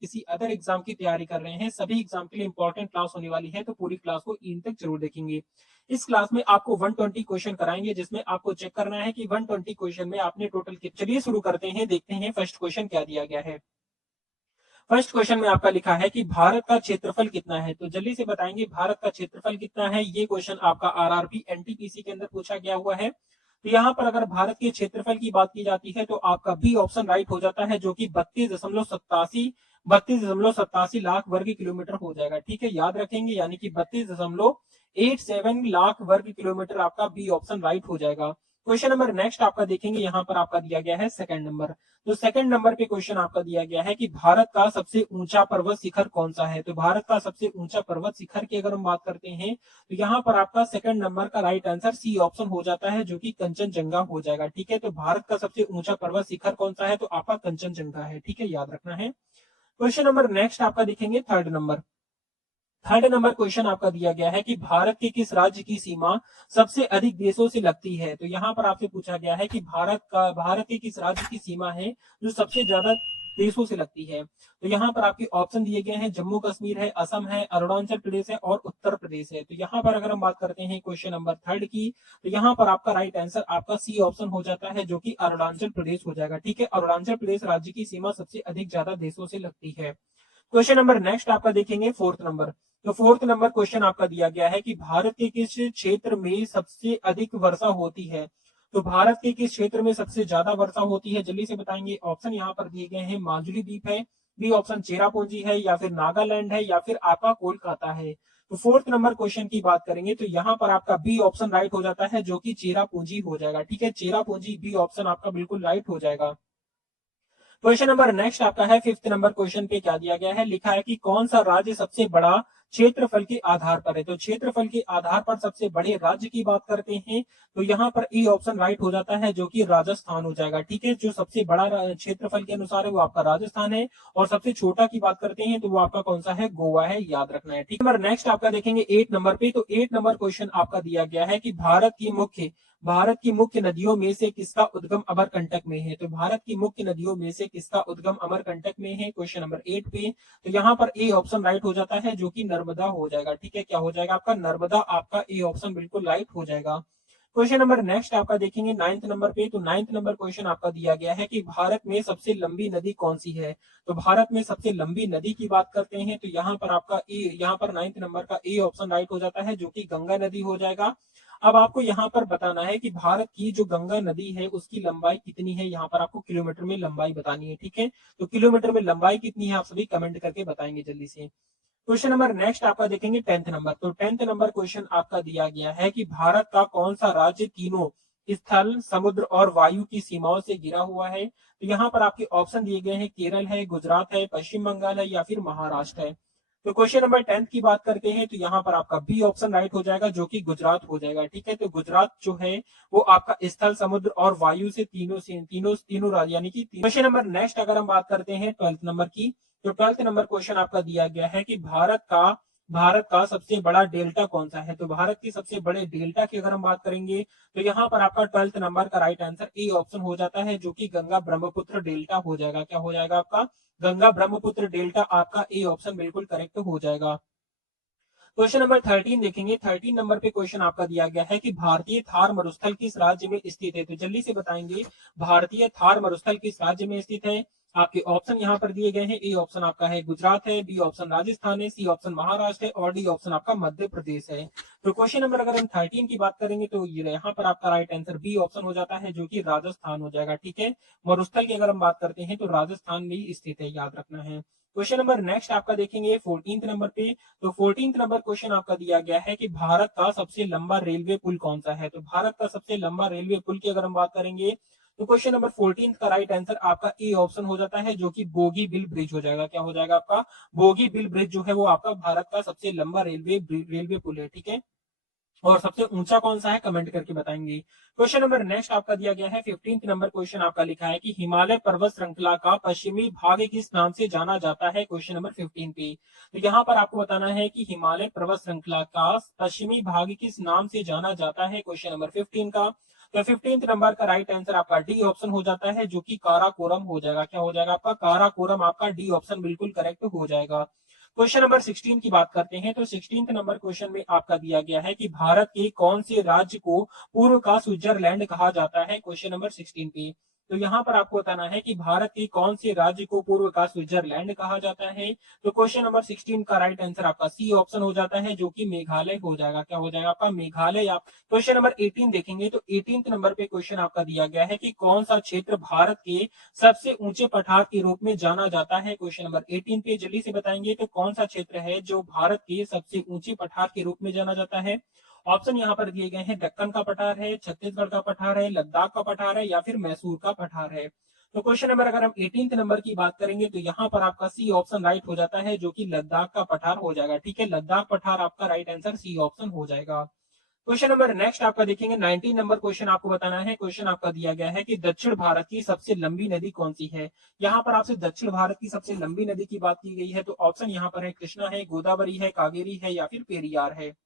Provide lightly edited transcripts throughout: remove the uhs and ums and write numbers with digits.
किसी other exam की तैयारी कर रहे हैं, सभी एग्जाम के लिए इंपॉर्टेंट क्लास होने वाली है, तो पूरी क्लास को एंड तक जरूर देखेंगे। इस क्लास में आपको 120 क्वेश्चन कराएंगे, जिसमें आपको चेक करना है कि 120 क्वेश्चन में आपने टोटल कितने। चलिए शुरू करते हैं, देखते हैं फर्स्ट क्वेश्चन क्या दिया गया है। फर्स्ट क्वेश्चन में आपका लिखा है कि भारत का क्षेत्रफल कितना है, तो जल्दी से बताएंगे भारत का क्षेत्रफल कितना है। ये क्वेश्चन आपका आरआरबी एनटीपीसी के अंदर पूछा गया हुआ है। तो यहाँ पर अगर भारत के क्षेत्रफल की बात की जाती है तो आपका बी ऑप्शन राइट हो जाता है, जो कि 32.87 लाख वर्ग किलोमीटर हो जाएगा। ठीक है, याद रखेंगे, यानी कि 32.87 लाख वर्ग किलोमीटर आपका बी ऑप्शन राइट हो जाएगा। क्वेश्चन नंबर नेक्स्ट आपका देखेंगे, यहाँ पर आपका दिया गया है सेकंड नंबर। तो सेकंड नंबर पे क्वेश्चन आपका दिया गया है कि भारत का सबसे ऊंचा पर्वत शिखर कौन सा है। तो भारत का सबसे ऊंचा पर्वत शिखर की अगर हम बात करते हैं तो यहाँ पर आपका सेकंड नंबर का राइट आंसर सी ऑप्शन हो जाता है, जो कि कंचनजंगा हो जाएगा। ठीक है, तो भारत का सबसे ऊंचा पर्वत शिखर कौन सा है, तो आपका कंचनजंगा है। ठीक है, याद रखना है। क्वेश्चन नंबर नेक्स्ट आपका देखेंगे third number. Third number question आपका दिया गया है कि भारत के किस राज्य की सीमा सबसे अधिक देशों से लगती है। तो यहाँ पर आपसे पूछा गया है कि भारत के किस राज्य की सीमा है जो सबसे ज्यादा देशों से लगती है। तो यहाँ पर आपके ऑप्शन दिए गए हैं, जम्मू कश्मीर है, असम है, अरुणाचल प्रदेश है और उत्तर प्रदेश है। तो यहाँ पर अगर हम बात करते हैं क्वेश्चन नंबर थर्ड की, तो यहाँ पर आपका राइट आंसर आपका सी ऑप्शन हो जाता है, जो कि अरुणाचल प्रदेश हो जाएगा। ठीक है, अरुणाचल प्रदेश राज्य की सीमा सबसे अधिक ज्यादा देशों से लगती है। क्वेश्चन नंबर नेक्स्ट आपका देखेंगे फोर्थ नंबर। तो फोर्थ नंबर क्वेश्चन आपका दिया गया है कि भारत के किस क्षेत्र में सबसे अधिक वर्षा होती है। तो भारत के किस क्षेत्र में सबसे ज्यादा वर्षा होती है, जल्दी से बताएंगे। ऑप्शन यहाँ पर दिए गए हैं, माजुली द्वीप है, बी ऑप्शन चेरापूंजी है, या फिर नागालैंड है, या फिर आपका कोलकाता है। तो फोर्थ नंबर क्वेश्चन की बात करेंगे तो यहाँ पर आपका बी ऑप्शन राइट हो जाता है, जो कि चेरापूंजी हो जाएगा। ठीक है, चेरापूंजी बी ऑप्शन आपका बिल्कुल राइट हो जाएगा। क्वेश्चन नंबर नेक्स्ट आपका है फिफ्थ नंबर क्वेश्चन पे क्या दिया गया है, लिखा है कि कौन सा राज्य सबसे बड़ा क्षेत्रफल के आधार पर है। तो क्षेत्रफल के आधार पर सबसे बड़े राज्य की बात करते हैं तो यहाँ पर ई ऑप्शन राइट हो जाता है, जो कि राजस्थान हो जाएगा। ठीक है, जो सबसे बड़ा क्षेत्रफल के अनुसार है वो आपका राजस्थान है, और सबसे छोटा की बात करते हैं तो वो आपका कौन सा है, गोवा है, याद रखना है। ठीक है, नंबर नेक्स्ट आपका देखेंगे 8 नंबर पे। तो 8 नंबर क्वेश्चन आपका दिया गया है कि भारत की मुख्य नदियों में से किसका उद्गम अमरकंटक में है। तो भारत की मुख्य नदियों में से किसका उद्गम अमरकंटक में है, क्वेश्चन नंबर 8 पे। तो यहाँ पर ए ऑप्शन राइट हो जाता है, जो कि नर्मदा हो जाएगा। ठीक है, क्या हो जाएगा आपका, नर्मदा, आपका ए ऑप्शन बिल्कुल राइट हो जाएगा। क्वेश्चन नंबर नेक्स्ट आपका देखेंगे नाइन्थ नंबर पे। तो नाइन्थ नंबर क्वेश्चन आपका दिया गया है कि भारत में सबसे लंबी नदी कौन सी है। तो भारत में सबसे लंबी नदी की बात करते हैं तो यहाँ पर आपका ए, यहाँ पर नाइन्थ नंबर का ए ऑप्शन राइट हो जाता है, जो कि गंगा नदी हो जाएगा। अब आपको यहाँ पर बताना है कि भारत की जो गंगा नदी है उसकी लंबाई कितनी है, यहाँ पर आपको किलोमीटर में लंबाई बतानी है। ठीक है, तो किलोमीटर में लंबाई कितनी है आप सभी कमेंट करके बताएंगे जल्दी से। क्वेश्चन नंबर नेक्स्ट आपका देखेंगे टेंथ नंबर। तो टेंथ नंबर क्वेश्चन आपका दिया गया है कि भारत का कौन सा राज्य तीनों स्थल, समुद्र और वायु की सीमाओं से घिरा हुआ है। तो यहाँ पर आपके ऑप्शन दिए गए हैं, केरल है, गुजरात है, पश्चिम बंगाल है, या फिर महाराष्ट्र है। तो क्वेश्चन नंबर 10 की बात करते हैं तो यहाँ पर आपका बी ऑप्शन राइट हो जाएगा, जो कि गुजरात हो जाएगा। ठीक है, तो गुजरात जो है वो आपका स्थल, समुद्र और वायु से तीनों राज्य, यानी कि क्वेश्चन नंबर नेक्स्ट अगर हम बात करते हैं 12th नंबर की। तो 12th नंबर क्वेश्चन आपका दिया गया है कि भारत का सबसे बड़ा डेल्टा कौन सा है। तो भारत के सबसे बड़े डेल्टा की अगर हम बात करेंगे तो यहाँ पर आपका 12th नंबर का राइट आंसर ए ऑप्शन हो जाता है, जो कि गंगा ब्रह्मपुत्र डेल्टा हो जाएगा। क्या हो जाएगा आपका, गंगा ब्रह्मपुत्र डेल्टा, आपका ए ऑप्शन बिल्कुल करेक्ट हो जाएगा। क्वेश्चन नंबर 13 देखेंगे। 13 नंबर पे क्वेश्चन आपका दिया गया है कि भारतीय थार मरुस्थल किस राज्य में स्थित है। तो जल्दी से बताएंगे, भारतीय थार मरुस्थल किस राज्य में स्थित है। आपके ऑप्शन यहाँ पर दिए गए हैं, ए ऑप्शन आपका है गुजरात है, बी ऑप्शन राजस्थान है, सी ऑप्शन महाराष्ट्र है, और डी ऑप्शन आपका मध्य प्रदेश है। तो क्वेश्चन नंबर अगर हम 13 की बात करेंगे तो ये यहाँ पर आपका राइट आंसर बी ऑप्शन हो जाता है, जो कि राजस्थान हो जाएगा। ठीक है, मरुस्थल की अगर हम बात करते हैं तो राजस्थान में ही स्थित है, याद रखना है। क्वेश्चन नंबर नेक्स्ट आपका देखेंगे 14th नंबर पे। तो 14th नंबर क्वेश्चन आपका दिया गया है कि भारत का सबसे लंबा रेलवे पुल कौन सा है। तो भारत का सबसे लंबा रेलवे पुल की अगर हम बात करेंगे तो क्वेश्चन नंबर 14 का राइट आंसर आपका ए ऑप्शन हो जाता है, जो कि बोगी बिल ब्रिज हो जाएगा। क्या हो जाएगा आपका, बोगी बिल ब्रिज जो है वो आपका भारत का सबसे लंबा रेलवे पुल है। ठीक है, और सबसे ऊंचा कौन सा है कमेंट करके बताएंगे। क्वेश्चन नंबर नेक्स्ट आपका दिया गया है 15th नंबर क्वेश्चन आपका लिखा है कि हिमालय पर्वत श्रृंखला का पश्चिमी भाग किस नाम से जाना जाता है, क्वेश्चन नंबर 15 पे। तो यहाँ पर आपको बताना है कि हिमालय पर्वत श्रृंखला का पश्चिमी भाग किस नाम से जाना जाता है, क्वेश्चन नंबर 15 का। तो 15th नंबर का राइट आंसर आपका डी ऑप्शन हो जाता है, जो कि काराकोरम हो जाएगा। क्या हो जाएगा आपका? काराकोरम। आपका डी ऑप्शन बिल्कुल करेक्ट हो जाएगा। क्वेश्चन नंबर 16 की बात करते हैं, तो 16 नंबर क्वेश्चन में आपका दिया गया है कि भारत के कौन से राज्य को पूर्व का स्विट्जरलैंड कहा जाता है। क्वेश्चन नंबर 16 पे तो यहाँ पर आपको बताना है कि भारत के कौन से राज्य को पूर्व का स्विट्जरलैंड कहा जाता है। तो क्वेश्चन नंबर 16 का राइट आंसर आपका सी ऑप्शन हो जाता है, जो कि मेघालय हो जाएगा। क्या हो जाएगा आपका? मेघालय। आप क्वेश्चन नंबर 18 देखेंगे तो 18 नंबर पे क्वेश्चन आपका दिया गया है कि कौन सा क्षेत्र भारत के सबसे ऊंचे पठार के रूप में जाना जाता है। क्वेश्चन नंबर 18 पे जल्दी से बताएंगे तो कौन सा क्षेत्र है जो भारत के सबसे ऊंचे पठार के रूप में जाना जाता है। ऑप्शन यहाँ पर दिए गए हैं, दक्कन का पठार है, छत्तीसगढ़ का पठार है, लद्दाख का पठार है, या फिर मैसूर का पठार है। तो क्वेश्चन नंबर अगर हम 18 नंबर की बात करेंगे तो यहाँ पर आपका सी ऑप्शन राइट हो जाता है, जो कि लद्दाख का पठार हो जाएगा। ठीक है, लद्दाख पठार आपका राइट आंसर सी ऑप्शन हो जाएगा। क्वेश्चन नंबर नेक्स्ट आपका देखेंगे 19 नंबर क्वेश्चन आपको बताना है। क्वेश्चन आपका दिया गया है कि दक्षिण भारत की सबसे लंबी नदी कौन सी है। यहाँ पर आपसे दक्षिण भारत की सबसे लंबी नदी की बात की गई है, तो ऑप्शन यहाँ पर है कृष्णा है, गोदावरी है, कावेरी है, या फिर पेरियार है।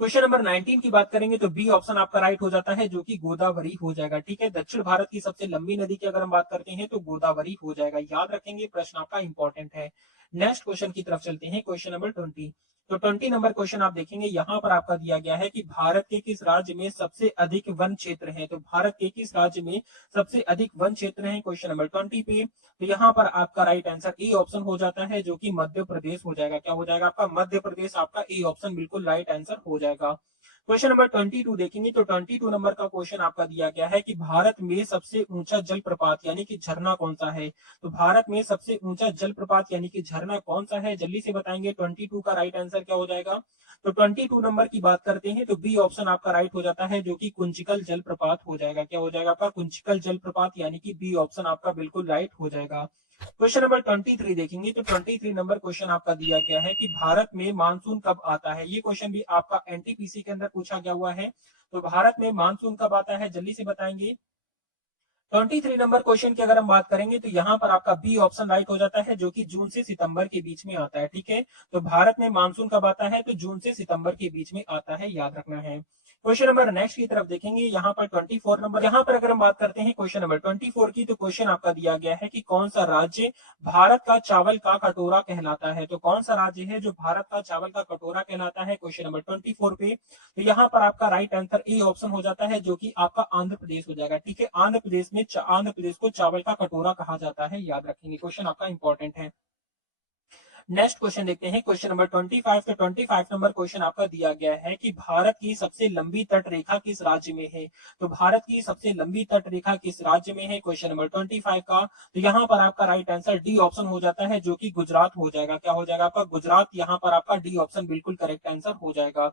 क्वेश्चन नंबर 19 की बात करेंगे तो बी ऑप्शन आपका राइट हो जाता है, जो कि गोदावरी हो जाएगा। ठीक है, दक्षिण भारत की सबसे लंबी नदी की अगर हम बात करते हैं तो गोदावरी हो जाएगा। याद रखेंगे, प्रश्न आपका इंपॉर्टेंट है। नेक्स्ट क्वेश्चन की तरफ चलते हैं, क्वेश्चन नंबर 20। तो 20 नंबर क्वेश्चन आप देखेंगे, यहाँ पर आपका दिया गया है कि भारत के किस राज्य में सबसे अधिक वन क्षेत्र है। तो भारत के किस राज्य में सबसे अधिक वन क्षेत्र है, क्वेश्चन नंबर 20 पे। तो यहाँ पर आपका राइट आंसर ए ऑप्शन हो जाता है, जो कि मध्य प्रदेश हो जाएगा। क्या हो जाएगा आपका? मध्य प्रदेश। आपका ए ऑप्शन बिल्कुल राइट आंसर हो जाएगा। क्वेश्चन नंबर 22 देखेंगे तो 22 नंबर का क्वेश्चन आपका दिया गया है कि भारत में सबसे ऊंचा जलप्रपात यानी कि झरना कौन सा है। तो भारत में सबसे ऊंचा जलप्रपात यानी कि झरना कौन सा है, जल्दी से बताएंगे। 22 का राइट आंसर क्या हो जाएगा? तो 22 नंबर की बात करते हैं तो बी ऑप्शन आपका राइट हो जाता है, जो कि कुंचिकल जलप्रपात हो जाएगा। क्या हो जाएगा आपका? कुंचिकल जलप्रपात, यानी कि बी ऑप्शन आपका बिल्कुल राइट हो जाएगा। क्वेश्चन नंबर 23 देखेंगे तो 23 नंबर क्वेश्चन आपका दिया गया है कि भारत में मानसून कब आता है। ये क्वेश्चन भी आपका एनटीपीसी के अंदर पूछा गया हुआ है। तो भारत में मानसून कब आता है, जल्दी से बताएंगे। 23 नंबर क्वेश्चन की अगर हम बात करेंगे तो यहाँ पर आपका बी ऑप्शन राइट हो जाता है, जो कि जून से सितंबर के बीच में आता है। ठीक है, तो भारत में मानसून कब आता है, तो जून से सितंबर के बीच में आता है, याद रखना है। क्वेश्चन नंबर नेक्स्ट की तरफ देखेंगे, यहाँ पर 24 नंबर, यहाँ पर अगर हम बात करते हैं क्वेश्चन नंबर 24 की, तो क्वेश्चन आपका दिया गया है कि कौन सा राज्य भारत का चावल का कटोरा कहलाता है। तो कौन सा राज्य है जो भारत का चावल का कटोरा कहलाता है, क्वेश्चन नंबर 24 पे। तो यहाँ पर आपका राइट आंसर ए ऑप्शन हो जाता है, जो कि आपका आंध्र प्रदेश हो जाएगा। ठीक है, आंध्र प्रदेश में आंध्र प्रदेश को चावल का कटोरा कहा जाता है, याद रखेंगे। क्वेश्चन आपका इंपॉर्टेंट है। नेक्स्ट क्वेश्चन देखते हैं, क्वेश्चन नंबर 25। तो 25 नंबर क्वेश्चन आपका दिया गया है कि भारत की सबसे लंबी तट रेखा किस राज्य में है। तो भारत की सबसे लंबी तट रेखा किस राज्य में है, क्वेश्चन नंबर 25 का। तो यहाँ पर आपका राइट आंसर डी ऑप्शन हो जाता है, जो कि गुजरात हो जाएगा। क्या हो जाएगा आपका? गुजरात। यहाँ पर आपका डी ऑप्शन बिल्कुल करेक्ट आंसर हो जाएगा।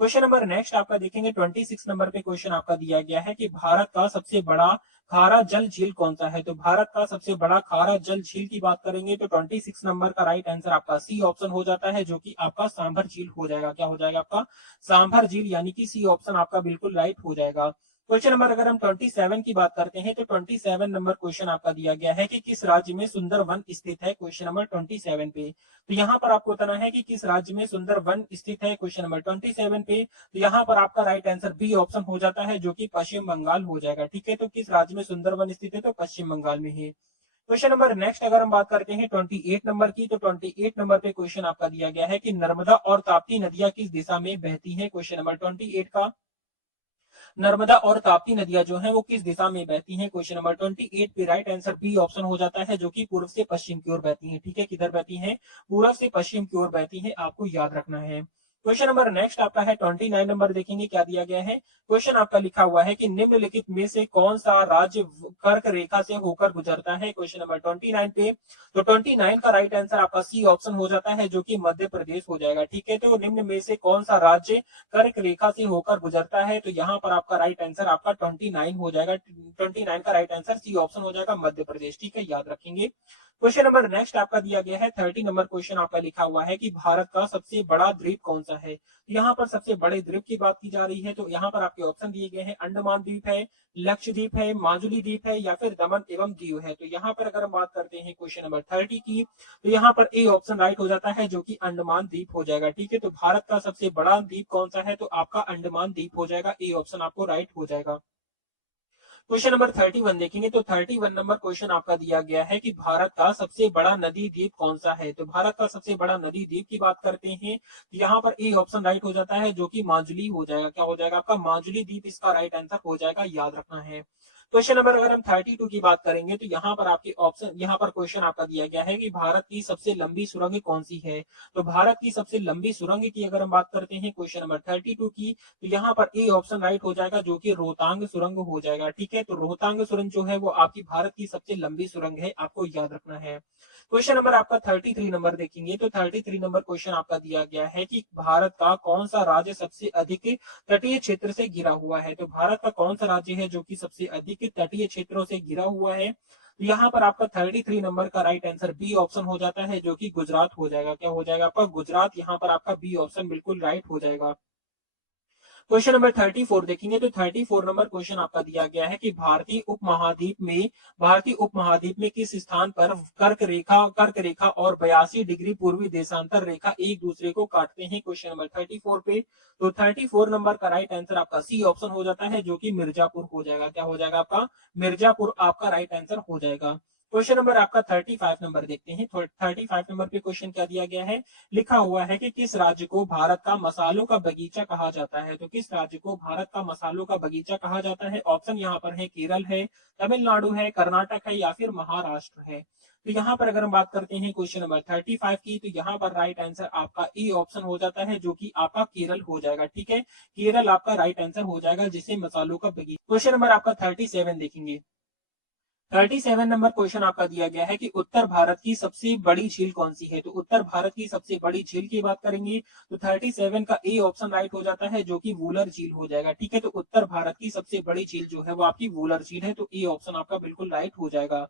क्वेश्चन नंबर नेक्स्ट आपका देखेंगे 26 नंबर पे क्वेश्चन आपका दिया गया है कि भारत का सबसे बड़ा खारा जल झील कौन सा है। तो भारत का सबसे बड़ा खारा जल झील की बात करेंगे तो 26 नंबर का राइट आंसर आपका सी ऑप्शन हो जाता है, जो कि आपका सांभर झील हो जाएगा। क्या हो जाएगा आपका? सांभर झील, यानी कि सी ऑप्शन आपका बिल्कुल राइट हो जाएगा। क्वेश्चन नंबर अगर हम 27 की बात करते हैं तो 27 नंबर क्वेश्चन आपका दिया गया है कि किस राज्य में सुंदर वन स्थित है, क्वेश्चन नंबर 27 पे। तो यहाँ पर आपको बताना है कि किस राज्य में सुंदर वन स्थित है, क्वेश्चन नंबर 27 पे। तो यहाँ पर आपका राइट आंसर बी ऑप्शन हो जाता है, जो कि पश्चिम बंगाल हो जाएगा। ठीक है, तो किस राज्य में सुंदर वन स्थित है, तो पश्चिम बंगाल में है। क्वेश्चन नंबर नेक्स्ट अगर हम बात करते हैं 28 नंबर की, तो 28 नंबर पे क्वेश्चन आपका दिया गया है कि नर्मदा और ताप्ती नदियां किस दिशा में बहती हैं, क्वेश्चन नंबर 28 का। नर्मदा और ताप्ती नदियां जो हैं वो किस दिशा में बहती हैं, क्वेश्चन नंबर 28 पे राइट आंसर बी ऑप्शन हो जाता है, जो कि पूर्व से पश्चिम की ओर बहती हैं। ठीक है, किधर बहती हैं? पूर्व से पश्चिम की ओर बहती हैं, आपको याद रखना है। क्वेश्चन नंबर नेक्स्ट आपका है 29 नंबर, देखेंगे क्या दिया गया है। क्वेश्चन आपका लिखा हुआ है कि निम्नलिखित में से कौन सा राज्य कर्क रेखा से होकर गुजरता है, क्वेश्चन नंबर 29 पे। तो 29 का राइट आंसर आपका सी ऑप्शन हो जाता है, जो कि मध्य प्रदेश हो जाएगा। ठीक है, तो निम्न में से कौन सा राज्य कर्क रेखा से होकर गुजरता है, तो यहाँ पर आपका राइट आंसर आपका 29 हो जाएगा। 29 का राइट आंसर सी ऑप्शन हो जाएगा, मध्य प्रदेश। ठीक है, याद रखेंगे। क्वेश्चन नंबर नेक्स्ट आपका दिया गया है 30 नंबर क्वेश्चन आपका लिखा हुआ है कि भारत का सबसे बड़ा द्वीप कौन सा है। तो यहाँ पर सबसे बड़े द्वीप की बात की जा रही है, तो यहाँ पर आपके ऑप्शन दिए गए हैं, अंडमान द्वीप है, लक्षद्वीप है, माजुली द्वीप है, या फिर दमन एवं दीव है। तो यहाँ पर अगर हम बात करते हैं क्वेश्चन नंबर 30 की, तो यहाँ पर ए ऑप्शन राइट हो जाता है, जो कि अंडमान द्वीप हो जाएगा। ठीक है, तो भारत का सबसे बड़ा द्वीप कौन सा है, तो आपका अंडमान द्वीप हो जाएगा, ए ऑप्शन आपको राइट हो जाएगा। क्वेश्चन नंबर 31 देखेंगे, तो 31 नंबर क्वेश्चन आपका दिया गया है कि भारत का सबसे बड़ा नदी द्वीप कौन सा है। तो भारत का सबसे बड़ा नदी द्वीप की बात करते हैं, तो यहाँ पर ए ऑप्शन राइट हो जाता है, जो कि माजुली हो जाएगा। क्या हो जाएगा आपका, माजुली द्वीप इसका राइट आंसर हो जाएगा, याद रखना है। क्वेश्चन नंबर अगर हम 32 की बात करेंगे, तो यहाँ पर आपके ऑप्शन, यहाँ पर क्वेश्चन आपका दिया गया है कि भारत की सबसे लंबी सुरंग कौन सी है। तो भारत की सबसे लंबी सुरंग की अगर हम बात करते हैं क्वेश्चन नंबर 32 की, तो यहाँ पर ए ऑप्शन राइट हो जाएगा, जो कि रोहतांग सुरंग हो जाएगा। ठीक है, तो रोहतांग सुरंग जो है वो आपकी भारत की सबसे लंबी सुरंग है, आपको याद रखना है। क्वेश्चन नंबर आपका 33 नंबर देखेंगे, तो 33 नंबर क्वेश्चन आपका दिया गया है कि भारत का कौन सा राज्य सबसे अधिक तटीय क्षेत्र से घिरा हुआ है। तो भारत का कौन सा राज्य है जो कि सबसे अधिक तटीय क्षेत्रों से घिरा हुआ है। तो यहाँ पर आपका 33 नंबर का राइट आंसर बी ऑप्शन हो जाता है, जो कि गुजरात हो जाएगा। क्या हो जाएगा आपका, गुजरात। यहाँ पर आपका बी ऑप्शन बिल्कुल राइट हो जाएगा। क्वेश्चन नंबर 34 देखेंगे, तो 34 नंबर क्वेश्चन आपका दिया गया है कि भारतीय उपमहाद्वीप में किस स्थान पर कर्क रेखा और 82 डिग्री पूर्वी देशांतर रेखा एक दूसरे को काटते हैं। क्वेश्चन नंबर 34 पे, तो 34 नंबर का राइट आंसर आपका सी ऑप्शन हो जाता है, जो कि मिर्जापुर हो जाएगा। क्या हो जाएगा आपका, मिर्जापुर आपका राइट आंसर हो जाएगा। क्वेश्चन नंबर आपका 35 नंबर देखते हैं। 35 नंबर पे क्वेश्चन क्या दिया गया है, लिखा हुआ है कि किस राज्य को भारत का मसालों का बगीचा कहा जाता है। तो किस राज्य को भारत का मसालों का बगीचा कहा जाता है। ऑप्शन यहाँ पर है, केरल है, तमिलनाडु है, कर्नाटक है, या फिर महाराष्ट्र है। तो यहाँ पर अगर हम बात करते हैं क्वेश्चन नंबर 35 की, तो यहाँ पर राइट आंसर आपका ए ऑप्शन हो जाता है, जो कि आपका केरल हो जाएगा। ठीक है, केरल आपका राइट आंसर हो जाएगा, जिसे मसालों का बगीचा। क्वेश्चन नंबर आपका 37 देखेंगे। 37 नंबर क्वेश्चन आपका दिया गया है कि उत्तर भारत की सबसे बड़ी झील कौन सी है। तो उत्तर भारत की सबसे बड़ी झील की बात करेंगे, तो 37 का ए ऑप्शन राइट हो जाता है, जो कि वूलर झील हो जाएगा। ठीक है, तो उत्तर भारत की सबसे बड़ी झील जो है वो आपकी वूलर झील है, तो ए ऑप्शन आपका बिल्कुल राइट हो जाएगा।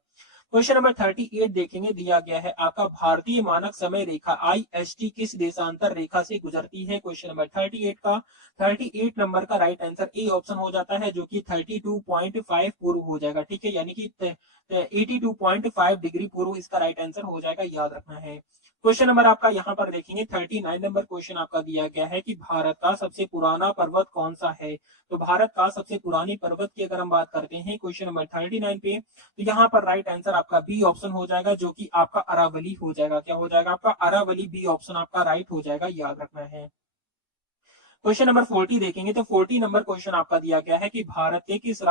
क्वेश्चन नंबर 38 देखेंगे, दिया गया है आपका भारतीय मानक समय रेखा IST किस देशांतर रेखा से गुजरती है। क्वेश्चन नंबर 38 का 38 नंबर का राइट आंसर ए ऑप्शन हो जाता है, जो कि 32.5 पूर्व हो जाएगा। ठीक है, यानी कि 82.5 डिग्री पूर्व इसका राइट आंसर हो जाएगा, याद रखना है। क्वेश्चन नंबर आपका यहाँ पर देखेंगे 39 नंबर क्वेश्चन आपका दिया गया है कि भारत का सबसे पुराना पर्वत कौन सा है। तो भारत का सबसे पुरानी पर्वत की अगर हम बात करते हैं क्वेश्चन नंबर 39 पे, तो यहाँ पर राइट आंसर आपका बी ऑप्शन हो जाएगा, जो कि आपका अरावली हो जाएगा। क्या हो जाएगा आपका, अरावली। बी ऑप्शन आपका राइट हो जाएगा, याद रखना है। क्वेश्चन नंबर 40 देखेंगे, तो 40 नंबर क्वेश्चन आपका दिया गया है कि भारत के किस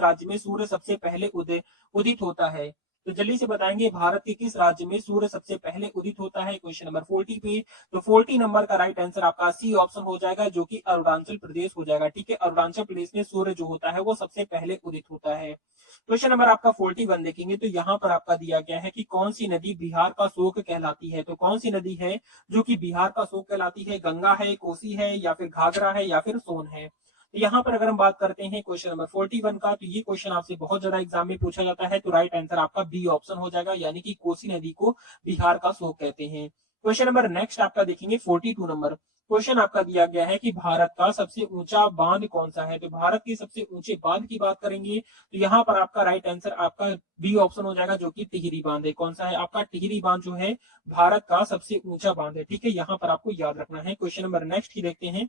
राज्य में सूर्य सबसे पहले उदित होता है। तो जल्दी से बताएंगे, भारत के किस राज्य में सूर्य सबसे पहले उदित होता है। क्वेश्चन नंबर 40 पे, तो 40 नंबर का राइट आंसर आपका सी ऑप्शन हो जाएगा, जो कि अरुणाचल प्रदेश हो जाएगा। ठीक है, अरुणाचल प्रदेश में सूर्य जो होता है वो सबसे पहले उदित होता है। क्वेश्चन नंबर आपका 41 देखेंगे, तो यहाँ पर आपका दिया गया है कि कौन सी नदी बिहार का शोक कहलाती है। तो कौन सी नदी है जो कि बिहार का शोक कहलाती है। गंगा है, कोसी है, या फिर घाघरा है, या फिर सोन है। तो यहाँ पर अगर हम बात करते हैं क्वेश्चन नंबर 41 का, तो ये क्वेश्चन आपसे बहुत ज्यादा एग्जाम में पूछा जाता है, तो राइट आंसर आपका बी ऑप्शन हो जाएगा, यानी कि कोसी नदी को बिहार का शोक कहते हैं। क्वेश्चन नंबर नेक्स्ट आपका देखेंगे 42 नंबर क्वेश्चन आपका दिया गया है कि भारत का सबसे ऊंचा बांध कौन सा है। तो भारत के सबसे ऊंचे बांध की बात करेंगे, तो यहाँ पर आपका राइट आंसर आपका बी ऑप्शन हो जाएगा, जो कि टिहरी बांध है। कौन सा है आपका, टिहरी बांध जो है भारत का सबसे ऊंचा बांध है। ठीक है, यहाँ पर आपको याद रखना है। क्वेश्चन नंबर नेक्स्ट ही देखते हैं।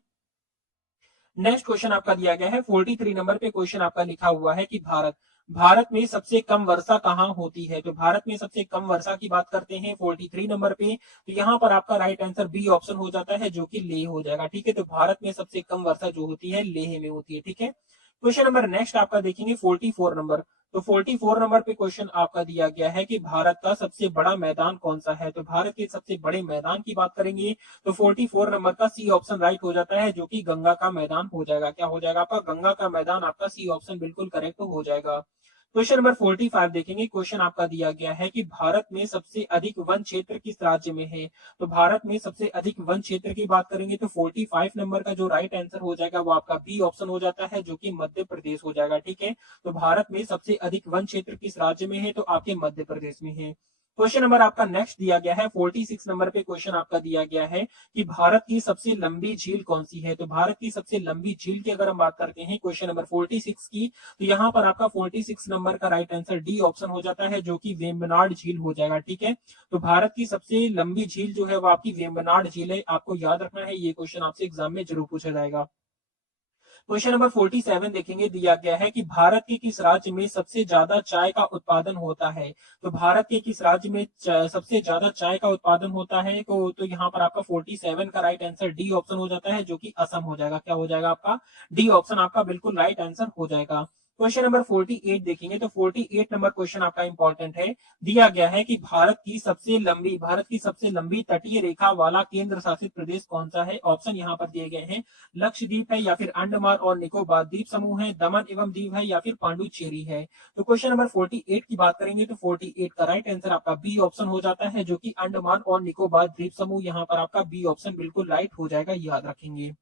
नेक्स्ट क्वेश्चन आपका दिया गया है 43 नंबर पे क्वेश्चन आपका लिखा हुआ है कि भारत में सबसे कम वर्षा कहाँ होती है। तो भारत में सबसे कम वर्षा की बात करते हैं 43 नंबर पे, तो यहाँ पर आपका राइट आंसर बी ऑप्शन हो जाता है, जो कि लेह हो जाएगा। ठीक है, तो भारत में सबसे कम वर्षा जो होती है लेह में होती है। ठीक है, क्वेश्चन नंबर नेक्स्ट आपका देखेंगे 44 नंबर, तो 44 नंबर पे क्वेश्चन आपका दिया गया है कि भारत का सबसे बड़ा मैदान कौन सा है। तो भारत के सबसे बड़े मैदान की बात करेंगे, तो 44 नंबर का सी ऑप्शन राइट हो जाता है, जो कि गंगा का मैदान हो जाएगा। क्या हो जाएगा आपका, गंगा का मैदान आपका सी ऑप्शन बिल्कुल करेक्ट हो जाएगा। क्वेश्चन नंबर 45 देखेंगे। क्वेश्चन आपका दिया गया है कि भारत में सबसे अधिक वन क्षेत्र किस राज्य में है। तो भारत में सबसे अधिक वन क्षेत्र की बात करेंगे तो 45 नंबर का जो राइट आंसर हो जाएगा वो आपका बी ऑप्शन हो जाता है, जो कि मध्य प्रदेश हो जाएगा। ठीक है, तो भारत में सबसे अधिक वन क्षेत्र किस राज्य में है, तो आपके मध्य प्रदेश में है। क्वेश्चन नंबर आपका नेक्स्ट दिया गया है 46 नंबर पे। क्वेश्चन आपका दिया गया है कि भारत की सबसे लंबी झील कौन सी है। तो भारत की सबसे लंबी झील की अगर हम बात करते हैं क्वेश्चन नंबर 46 की, तो यहाँ पर आपका 46 नंबर का राइट आंसर डी ऑप्शन हो जाता है, जो कि वेम्बनाड झील हो जाएगा। ठीक है, तो भारत की सबसे लंबी झील जो है वो आपकी वेम्बनाड झील है, आपको याद रखना है, ये क्वेश्चन आपसे एग्जाम में जरूर पूछा जाएगा। क्वेश्चन नंबर 47 देखेंगे। दिया गया है कि भारत के किस राज्य में सबसे ज्यादा चाय का उत्पादन होता है। तो भारत के किस राज्य में सबसे ज्यादा चाय का उत्पादन होता है, तो यहाँ पर आपका 47 का राइट आंसर डी ऑप्शन हो जाता है, जो कि असम हो जाएगा। क्या हो जाएगा आपका, डी ऑप्शन आपका बिल्कुल राइट आंसर हो जाएगा। क्वेश्चन नंबर 48 देखेंगे। तो 48 नंबर क्वेश्चन आपका इंपॉर्टेंट है। दिया गया है कि भारत की सबसे लंबी तटीय रेखा वाला केंद्र शासित प्रदेश कौन सा है। ऑप्शन यहाँ पर दिए गए हैं, लक्षद्वीप है, या फिर अंडमान और निकोबार द्वीप समूह है, दमन एवं दीव है, या फिर पांडुचेरी है। तो क्वेश्चन नंबर 48 की बात करेंगे तो 48 का राइट आंसर आपका बी ऑप्शन हो जाता है, जो कि अंडमान और निकोबार द्वीप समूह, यहाँ पर आपका बी ऑप्शन बिल्कुल राइट हो जाएगा, याद रखेंगे।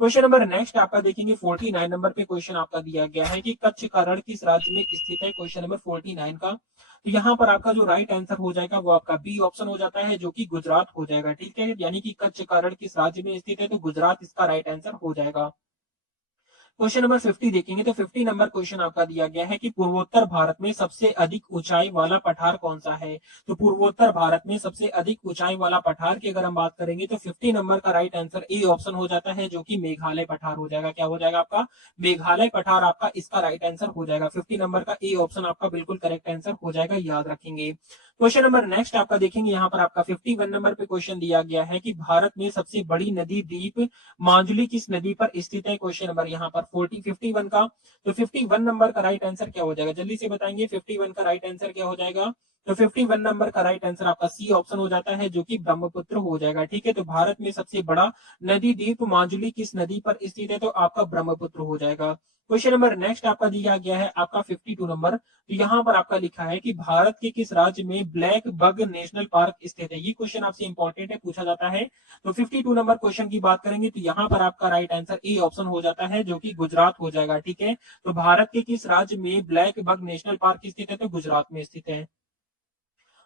क्वेश्चन नंबर नेक्स्ट आपका देखेंगे 49 नंबर पे। क्वेश्चन आपका दिया गया है कि कच्छ का रण किस राज्य में स्थित है। क्वेश्चन नंबर 49 का, तो यहाँ पर आपका जो राइट आंसर हो जाएगा वो आपका बी ऑप्शन हो जाता है, जो कि गुजरात हो जाएगा। ठीक है, यानी कि कच्छ का रण किस राज्य में स्थित है, तो गुजरात इसका राइट आंसर हो जाएगा। क्वेश्चन नंबर 50 देखेंगे। तो 50 नंबर क्वेश्चन आपका दिया गया है कि पूर्वोत्तर भारत में सबसे अधिक ऊंचाई वाला पठार कौन सा है। तो पूर्वोत्तर भारत में सबसे अधिक ऊंचाई वाला पठार की अगर हम बात करेंगे तो 50 नंबर का राइट आंसर ए ऑप्शन हो जाता है, जो कि मेघालय पठार हो जाएगा। क्या हो जाएगा आपका, मेघालय पठार आपका इसका राइट आंसर हो जाएगा। 50 नंबर का ए ऑप्शन आपका बिल्कुल करेक्ट आंसर हो जाएगा, याद रखेंगे। क्वेश्चन नंबर नेक्स्ट आपका देखेंगे। यहाँ पर आपका 51 नंबर पे क्वेश्चन दिया गया है कि भारत में सबसे बड़ी नदी द्वीप मांजुली किस नदी पर स्थित है। क्वेश्चन नंबर यहाँ पर 51 का, तो 51 नंबर का राइट आंसर क्या हो जाएगा, जल्दी से बताएंगे। 51 का राइट आंसर क्या हो जाएगा, तो 51 नंबर का राइट आंसर आपका सी ऑप्शन हो जाता है, जो कि ब्रह्मपुत्र हो जाएगा। ठीक है, तो भारत में सबसे बड़ा नदी द्वीप मांजुली किस नदी पर स्थित है, तो आपका ब्रह्मपुत्र हो जाएगा। क्वेश्चन नंबर नेक्स्ट आपका दिया गया है आपका 52 नंबर। तो यहाँ पर आपका लिखा है कि भारत के किस राज्य में ब्लैक बग नेशनल पार्क स्थित है। ये क्वेश्चन आपसे इंपॉर्टेंट है, पूछा जाता है। तो 52 नंबर क्वेश्चन की बात करेंगे तो यहाँ पर आपका राइट आंसर ए ऑप्शन हो जाता है, जो कि गुजरात हो जाएगा। ठीक है, तो भारत के किस राज्य में ब्लैक बग नेशनल पार्क स्थित है, तो गुजरात में स्थित है।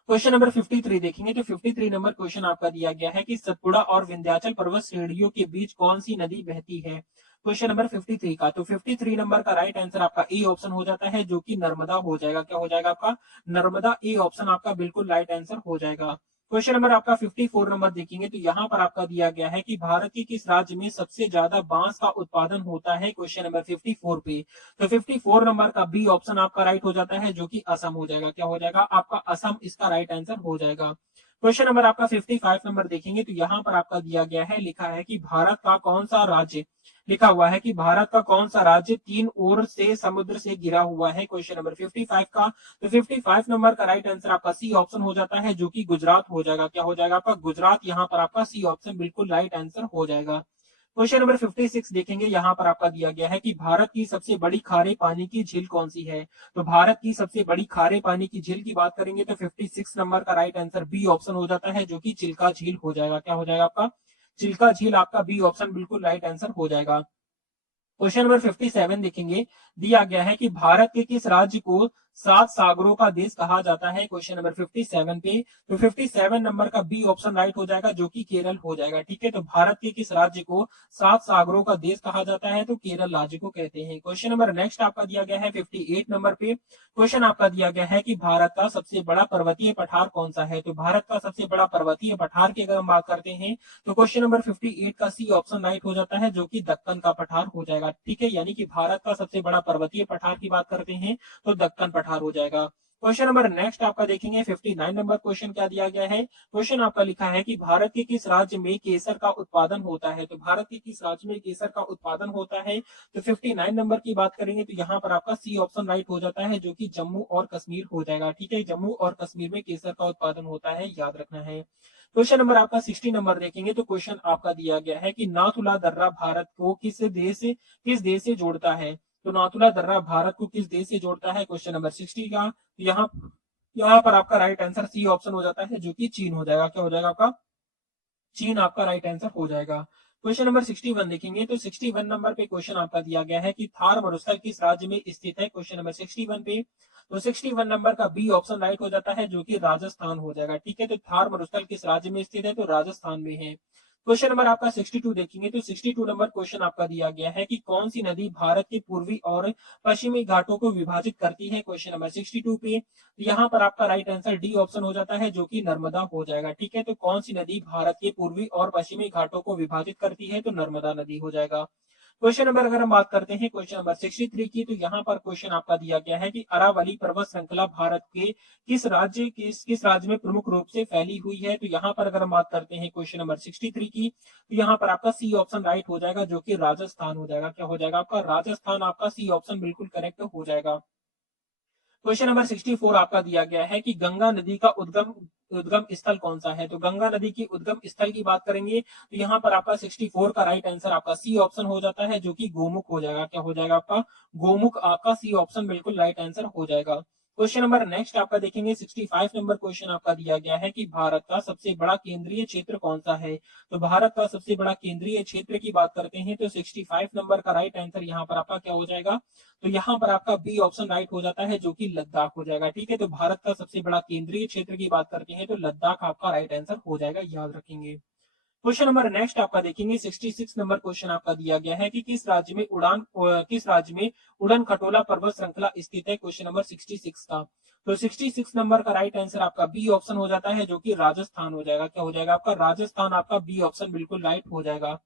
क्वेश्चन नंबर 53 देखेंगे। तो 53 नंबर क्वेश्चन आपका दिया गया है कि सतपुड़ा और विंध्याचल पर्वत श्रेणियों के बीच कौन सी नदी बहती है। क्वेश्चन नंबर 53 का, तो 53 नंबर का राइट आंसर आपका ए ऑप्शन हो जाता है, जो कि नर्मदा हो जाएगा। क्या हो जाएगा आपका, नर्मदा, ए ऑप्शन आपका बिल्कुल राइट आंसर हो जाएगा। क्वेश्चन नंबर आपका 54 नंबर देखेंगे। तो यहाँ पर आपका दिया गया है कि भारत के किस राज्य में सबसे ज्यादा बांस का उत्पादन होता है। क्वेश्चन नंबर 54 पे, तो 54 नंबर का बी ऑप्शन आपका राइट हो जाता है, जो कि असम हो जाएगा। क्या हो जाएगा आपका, असम इसका राइट आंसर हो जाएगा। क्वेश्चन नंबर आपका 55 नंबर देखेंगे। तो यहाँ पर आपका दिया गया है, लिखा है कि भारत का कौन सा राज्य, लिखा हुआ है कि भारत का कौन सा राज्य तीन ओर से समुद्र से घिरा हुआ है। क्वेश्चन नंबर 55 का, तो 55 नंबर का राइट आंसर आपका सी ऑप्शन हो जाता है, जो कि गुजरात हो जाएगा। क्या हो जाएगा आपका, गुजरात, यहाँ पर आपका सी ऑप्शन बिल्कुल राइट आंसर हो जाएगा। क्वेश्चन नंबर 56 देखेंगे। यहाँ पर आपका दिया गया है कि भारत की सबसे बड़ी खारे पानी की झील कौन सी है। तो भारत की सबसे बड़ी खारे पानी की झील की बात करेंगे तो 56 नंबर का राइट आंसर बी ऑप्शन हो जाता है, जो कि चिल्का झील हो जाएगा। क्या हो जाएगा आपका, चिल्का झील आपका बी ऑप्शन बिल्कुल राइट आंसर हो जाएगा। क्वेश्चन नंबर 57 देखेंगे। दिया गया है कि भारत के किस राज्य को सात सागरों का देश कहा जाता है। क्वेश्चन नंबर 57 पे, तो 57 नंबर का बी ऑप्शन राइट हो जाएगा, जो कि केरल हो जाएगा। ठीक है, तो भारत के किस राज्य को सात सागरों का देश कहा जाता है, तो केरल राज्य को कहते हैं। क्वेश्चन नंबर नेक्स्ट आपका दिया गया है 58 नंबर पे। क्वेश्चन आपका दिया गया है कि भारत का सबसे बड़ा पर्वतीय पठार कौन सा है। तो भारत का सबसे बड़ा पर्वतीय पठार की अगर हम बात करते हैं तो क्वेश्चन नंबर 58 का सी ऑप्शन राइट हो जाता है, जो कि दक्कन का पठार हो जाएगा। ठीक है, यानी कि भारत का सबसे बड़ा पर्वतीय पठार की बात करते हैं तो दक्कन पठार हो जाएगा। क्वेश्चन नंबर नेक्स्ट आपका देखेंगे 59 नंबर क्वेश्चन क्या दिया गया है। क्वेश्चन आपका लिखा है कि भारत के किस राज्य में केसर का उत्पादन होता है। तो भारत के किस राज्य में केसर का उत्पादन होता है, तो 59 नंबर की बात करेंगे तो यहाँ पर आपका सी ऑप्शन राइट हो जाता है, जो कि जम्मू और कश्मीर हो जाएगा। ठीक है, जम्मू और कश्मीर में केसर का उत्पादन होता है, याद रखना है। क्वेश्चन नंबर आपका 60 नंबर देखेंगे। तो क्वेश्चन आपका दिया गया है कि नाथुला दर्रा भारत को किस देश से जोड़ता है। तो नाथुला दर्रा भारत को किस देश से जोड़ता है, क्वेश्चन नंबर 60 का। यहाँ यहाँ पर आपका राइट आंसर सी ऑप्शन हो जाता है, जो कि चीन हो जाएगा। क्या हो जाएगा आपका, चीन आपका राइट आंसर हो जाएगा। क्वेश्चन नंबर 61 देखेंगे तो 61 नंबर पे क्वेश्चन आपका दिया गया है कि थार मरुस्थल किस राज्य में स्थित है, क्वेश्चन नंबर 61 पे। तो 61 नंबर का बी ऑप्शन राइट हो जाता है, जो कि राजस्थान हो जाएगा। ठीक है, तो थार मरुस्थल किस राज्य में स्थित है, तो राजस्थान में है। क्वेश्चन नंबर आपका 62 देखेंगे तो 62 नंबर क्वेश्चन आपका दिया गया है कि कौन सी नदी भारत के पूर्वी और पश्चिमी घाटों को विभाजित करती है, क्वेश्चन नंबर 62 पे। यहाँ पर आपका राइट आंसर डी ऑप्शन हो जाता है, जो कि नर्मदा हो जाएगा। ठीक है, तो कौन सी नदी भारत के पूर्वी और पश्चिमी घाटों को विभाजित करती है, तो नर्मदा नदी हो जाएगा। क्वेश्चन नंबर अगर हम बात करते हैं क्वेश्चन नंबर 63 की, तो यहाँ पर क्वेश्चन आपका दिया गया है कि अरावली पर्वत श्रृंखला भारत के किस राज्य में प्रमुख रूप से फैली हुई है। तो यहाँ पर अगर हम बात करते हैं क्वेश्चन नंबर 63 की, तो यहाँ पर आपका सी ऑप्शन राइट हो जाएगा, जो कि राजस्थान हो जाएगा। क्या हो जाएगा आपका, राजस्थान आपका सी ऑप्शन बिल्कुल करेक्ट हो जाएगा। क्वेश्चन नंबर 64 आपका दिया गया है कि गंगा नदी का उद्गम उद्गम स्थल कौन सा है। तो गंगा नदी की उद्गम स्थल की बात करेंगे तो यहाँ पर आपका 64 का राइट आंसर आपका सी ऑप्शन हो जाता है, जो कि गोमुख हो जाएगा। क्या हो जाएगा आपका, गोमुख आपका सी ऑप्शन बिल्कुल राइट आंसर हो जाएगा। क्वेश्चन नंबर नेक्स्ट आपका देखेंगे 65 नंबर क्वेश्चन आपका दिया गया है कि भारत का सबसे बड़ा केंद्रीय क्षेत्र कौन सा है। तो भारत का सबसे बड़ा केंद्रीय क्षेत्र की बात करते हैं तो 65 नंबर का राइट आंसर यहाँ पर आपका क्या हो जाएगा, तो यहाँ पर आपका बी ऑप्शन राइट हो जाता है, जो कि लद्दाख हो जाएगा। ठीक है, तो भारत का सबसे बड़ा केंद्रीय क्षेत्र की बात करते हैं तो लद्दाख आपका राइट आंसर हो जाएगा, याद रखेंगे। क्वेश्चन नंबर नेक्स्ट आपका देखेंगे 66 नंबर क्वेश्चन आपका दिया गया है कि किस राज्य में उड़न खटोला पर्वत श्रृंखला स्थित है, क्वेश्चन नंबर 66 का। तो 66 नंबर का राइट आंसर आपका बी ऑप्शन हो जाता है, जो कि राजस्थान हो जाएगा। क्या हो जाएगा आपका, राजस्थान आपका बी ऑप्शन बिल्कुल राइट हो जाएगा।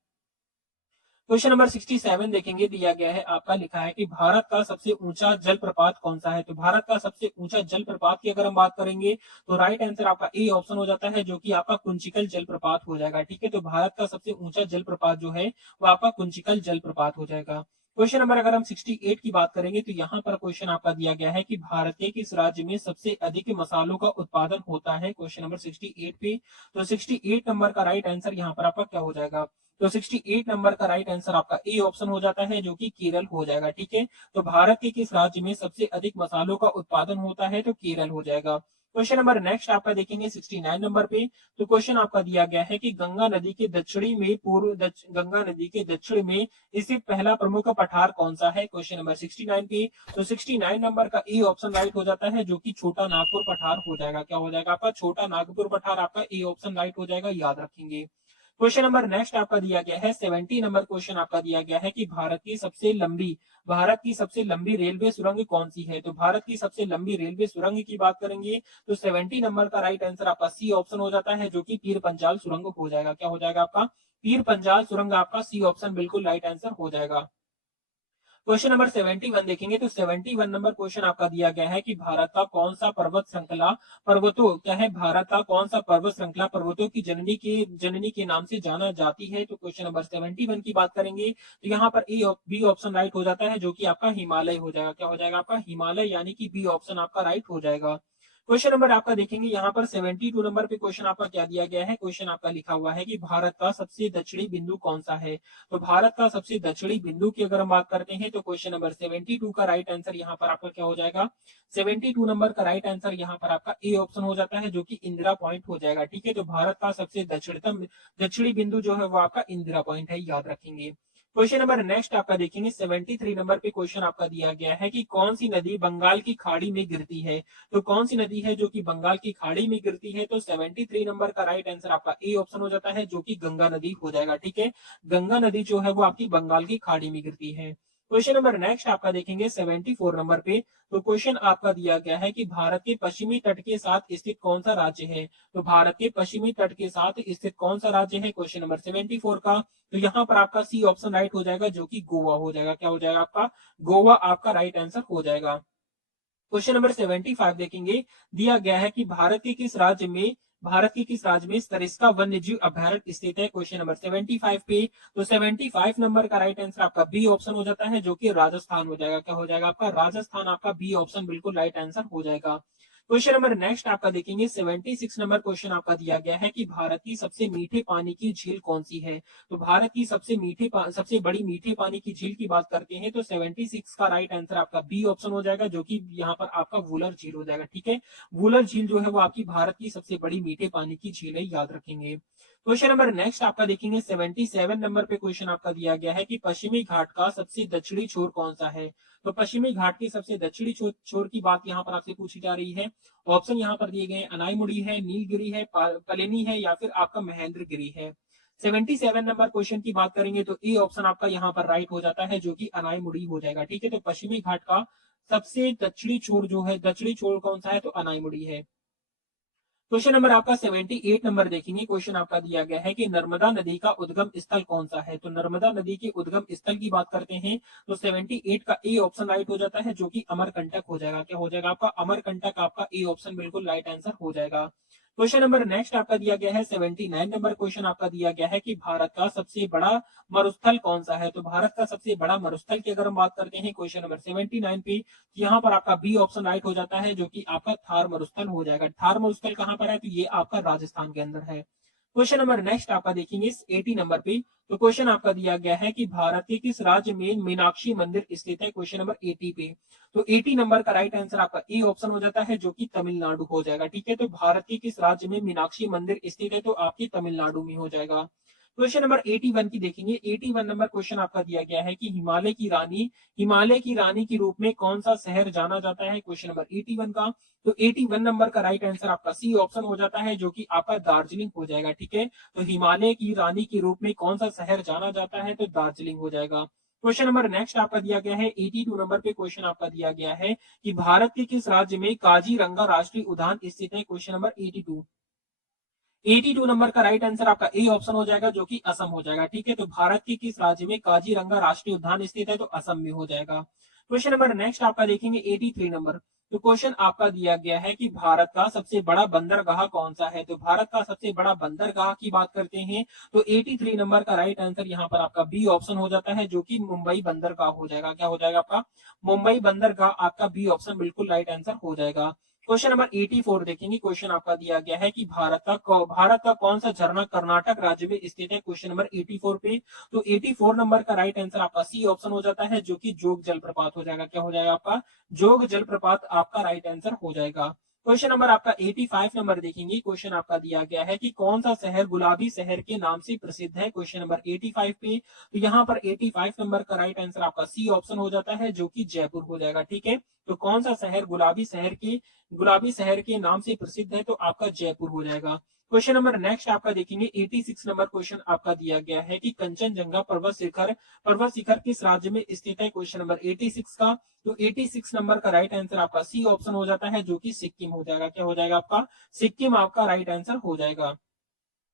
क्वेश्चन नंबर 67 देखेंगे, दिया गया है आपका, लिखा है कि भारत का सबसे ऊंचा जलप्रपात कौन सा है। तो भारत का सबसे ऊंचा जलप्रपात की अगर हम बात करेंगे तो राइट आंसर आपका ए ऑप्शन हो जाता है, जो कि आपका कुंचिकल जलप्रपात हो जाएगा। ठीक है, तो भारत का सबसे ऊंचा जलप्रपात जो है वो आपका कुंचिकल जलप्रपात हो जाएगा। क्वेश्चन नंबर अगर हम 68 की बात करेंगे तो यहाँ पर क्वेश्चन आपका दिया गया है कि भारत के किस राज्य में सबसे अधिक मसालों का उत्पादन होता है, क्वेश्चन नंबर 68 पे। तो 68 नंबर का राइट आंसर यहाँ पर आपका क्या हो जाएगा, तो 68 नंबर का राइट आंसर आपका ए ऑप्शन हो जाता है, जो कि केरल हो जाएगा। ठीक है, तो भारत के किस राज्य में सबसे अधिक मसालों का उत्पादन होता है, तो केरल हो जाएगा। क्वेश्चन नंबर नेक्स्ट आपका देखेंगे 69 नंबर पे। तो क्वेश्चन आपका दिया गया है कि गंगा नदी के दक्षिण में स्थित पहला प्रमुख पठार कौन सा है, क्वेश्चन नंबर 69 पे। तो 69 नंबर का ए ऑप्शन राइट हो जाता है, जो कि छोटा नागपुर पठार हो जाएगा। क्या हो जाएगा आपका, छोटा नागपुर पठार आपका ए ऑप्शन राइट हो जाएगा, याद रखेंगे। क्वेश्चन नंबर नेक्स्ट आपका दिया गया है 70 नंबर क्वेश्चन आपका दिया गया है कि भारत की सबसे लंबी रेलवे सुरंग कौन सी है। तो भारत की सबसे लंबी रेलवे सुरंग की बात करेंगे तो 70 नंबर का राइट आंसर आपका सी ऑप्शन हो जाता है, जो कि पीर पंजाल सुरंग हो जाएगा। क्या हो जाएगा आपका, पीर पंजाल सुरंग आपका सी ऑप्शन बिल्कुल राइट आंसर हो जाएगा। क्वेश्चन नंबर 71 देखेंगे तो 71 नंबर क्वेश्चन आपका दिया गया है कि भारत का कौन सा पर्वत श्रृंखला पर्वतों की जननी के नाम से जाना जाती है। तो क्वेश्चन नंबर 71 की बात करेंगे तो यहाँ पर ए बी ऑप्शन राइट हो जाता है, जो कि आपका हिमालय हो जाएगा। क्या हो जाएगा आपका, हिमालय, यानी कि बी ऑप्शन आपका राइट हो जाएगा। क्वेश्चन नंबर आपका देखेंगे यहाँ पर 72 नंबर पे क्वेश्चन आपका क्या दिया गया है, क्वेश्चन आपका लिखा हुआ है कि भारत का सबसे दक्षिणी बिंदु कौन सा है। तो भारत का सबसे दक्षिणी बिंदु की अगर हम बात करते हैं तो क्वेश्चन नंबर 72 का राइट आंसर यहाँ पर आपका क्या हो जाएगा, 72 नंबर का राइट आंसर यहाँ पर आपका ए ऑप्शन हो जाता है, जो कि इंदिरा पॉइंट हो जाएगा। ठीक है, तो भारत का सबसे दक्षिणी बिंदु जो है वो आपका इंदिरा पॉइंट है, याद रखेंगे। क्वेश्चन नंबर नेक्स्ट आपका देखेंगे 73 नंबर पे क्वेश्चन आपका दिया गया है कि कौन सी नदी बंगाल की खाड़ी में गिरती है। तो कौन सी नदी है जो कि बंगाल की खाड़ी में गिरती है। तो 73 नंबर का राइट आंसर आपका ए ऑप्शन हो जाता है, जो कि गंगा नदी हो जाएगा। ठीक है, गंगा नदी जो है वो आपकी बंगाल की खाड़ी में गिरती है। क्वेश्चन नंबर नेक्स्ट आपका देखेंगे 74 नंबर पे। तो क्वेश्चन आपका दिया गया है कि भारत के पश्चिमी तट के साथ स्थित कौन सा राज्य है। तो भारत के पश्चिमी तट के साथ स्थित कौन सा राज्य है, क्वेश्चन नंबर 74 का। तो यहाँ पर आपका सी ऑप्शन राइट हो जाएगा, जो कि गोवा हो जाएगा। क्या हो जाएगा आपका, गोवा आपका राइट आंसर हो जाएगा। क्वेश्चन नंबर 75 देखेंगे, दिया गया है कि भारत के किस राज्य में सरिस्का वन्य जीव अभयारण्य स्थित है, क्वेश्चन नंबर 75 पे। तो 75 नंबर का राइट आंसर आपका बी ऑप्शन हो जाता है, जो कि राजस्थान हो जाएगा। क्या हो जाएगा आपका, राजस्थान आपका बी ऑप्शन बिल्कुल राइट आंसर हो जाएगा। क्वेश्चन नंबर नेक्स्ट आपका देखेंगे 76 नंबर क्वेश्चन आपका दिया गया है कि भारत की सबसे मीठे पानी की झील कौन सी है। तो भारत की सबसे बड़ी मीठे पानी की झील की बात करते हैं तो 76 का राइट आंसर आपका बी ऑप्शन हो जाएगा, जो कि यहाँ पर आपका वुलर झील हो जाएगा। ठीक है, वुलर झील जो है वो आपकी भारत की सबसे बड़ी मीठे पानी की झील है, याद रखेंगे। क्वेश्चन नंबर नेक्स्ट आपका देखेंगे 77 नंबर पे क्वेश्चन आपका दिया गया है कि पश्चिमी घाट का सबसे दक्षिणी छोर कौन सा है। तो पश्चिमी घाट के सबसे दक्षिणी छोर की बात यहाँ पर आपसे पूछी जा रही है। ऑप्शन यहाँ पर दिए गए हैं, अनाईमुड़ी है, नीलगिरी है, पलेनी है या फिर आपका महेंद्रगिरी है। 77 नंबर क्वेश्चन की बात करेंगे तो ए ऑप्शन आपका यहाँ पर राइट हो जाता है, जो कि अनाईमुड़ी हो जाएगा। ठीक है, तो पश्चिमी घाट का सबसे दक्षिणी छोर जो है, दक्षिणी छोर कौन सा है, तो अनाईमुड़ी है। क्वेश्चन नंबर आपका 78 नंबर देखेंगे। क्वेश्चन आपका दिया गया है कि नर्मदा नदी का उद्गम स्थल कौन सा है। तो नर्मदा नदी के उद्गम स्थल की बात करते हैं तो 78 का ए ऑप्शन राइट हो जाता है, जो कि अमरकंटक हो जाएगा। क्या हो जाएगा आपका, अमरकंटक आपका ए ऑप्शन बिल्कुल राइट आंसर हो जाएगा। क्वेश्चन नंबर नेक्स्ट आपका दिया गया है 79 नंबर क्वेश्चन आपका दिया गया है कि भारत का सबसे बड़ा मरुस्थल कौन सा है। तो भारत का सबसे बड़ा मरुस्थल की अगर हम बात करते हैं क्वेश्चन नंबर 79 पे, यहाँ पर आपका बी ऑप्शन राइट हो जाता है, जो कि आपका थार मरुस्थल हो जाएगा। थार मरुस्थल कहाँ पर है, तो ये आपका राजस्थान के अंदर है। क्वेश्चन नंबर नेक्स्ट आपका देखेंगे 80 नंबर पे। तो क्वेश्चन आपका दिया गया है कि भारत के किस राज्य में मीनाक्षी मंदिर स्थित है। क्वेश्चन नंबर 80 पे, तो 80 नंबर का राइट आंसर आपका ए ऑप्शन हो जाता है, जो कि तमिलनाडु हो जाएगा। ठीक है, तो भारत के किस राज्य में मीनाक्षी मंदिर स्थित है, तो आपकी तमिलनाडु में हो जाएगा। क्वेश्चन नंबर 81 की देखेंगे। 81 नंबर क्वेश्चन आपका दिया गया है कि हिमालय की रानी के रूप में कौन सा शहर जाना जाता है। क्वेश्चन नंबर 81 का, तो 81 नंबर का राइट आंसर आपका सी ऑप्शन हो जाता है, जो कि आपका दार्जिलिंग हो जाएगा। ठीक है, तो हिमालय की रानी के रूप में कौन सा शहर जाना जाता है, तो दार्जिलिंग हो जाएगा। क्वेश्चन नंबर नेक्स्ट आपका दिया गया है 82 नंबर पे क्वेश्चन आपका दिया गया है कि भारत के किस राज्य में काजीरंगा राष्ट्रीय उद्यान स्थित है। क्वेश्चन नंबर 82 नंबर का राइट आंसर आपका ए ऑप्शन हो जाएगा, जो कि असम हो जाएगा। ठीक है, तो भारत के किस राज्य में काजीरंगा राष्ट्रीय उद्यान स्थित है, तो असम में हो जाएगा। क्वेश्चन नंबर नेक्स्ट आपका देखेंगे 83 नंबर। तो क्वेश्चन आपका दिया गया है कि भारत का सबसे बड़ा बंदरगाह कौन सा है। तो भारत का सबसे बड़ा बंदरगाह की बात करते हैं तो 83 नंबर का राइट आंसर यहाँ पर आपका बी ऑप्शन हो जाता है, जो कि मुंबई बंदरगाह हो जाएगा। क्या हो जाएगा आपका, मुंबई बंदरगाह आपका बी ऑप्शन बिल्कुल राइट आंसर हो जाएगा। क्वेश्चन नंबर 84 देखेंगे। क्वेश्चन आपका दिया गया है कि भारत का कौन सा झरना कर्नाटक राज्य में स्थित है। क्वेश्चन नंबर 84 पे, तो 84 नंबर का राइट आंसर आपका सी ऑप्शन हो जाता है, जो कि जोग जलप्रपात हो जाएगा। क्या हो जाएगा आपका, जोग जलप्रपात आपका राइट आंसर हो जाएगा। क्वेश्चन नंबर आपका 85 नंबर देखेंगे। क्वेश्चन आपका दिया गया है कि कौन सा शहर गुलाबी शहर के नाम से प्रसिद्ध है। क्वेश्चन नंबर 85 पे, तो यहाँ पर 85 नंबर का राइट आंसर आपका सी ऑप्शन हो जाता है, जो कि जयपुर हो जाएगा। ठीक है, तो कौन सा शहर गुलाबी शहर के नाम से प्रसिद्ध है, तो आपका जयपुर हो जाएगा। क्वेश्चन नंबर नेक्स्ट आपका देखेंगे 86 नंबर क्वेश्चन आपका दिया गया है कि कंचनजंगा पर्वत शिखर किस राज्य में स्थित है। क्वेश्चन नंबर 86 का, तो 86 नंबर का राइट आंसर आपका सी ऑप्शन हो जाता है, जो कि सिक्किम हो जाएगा। क्या हो जाएगा आपका, सिक्किम आपका राइट आंसर हो जाएगा।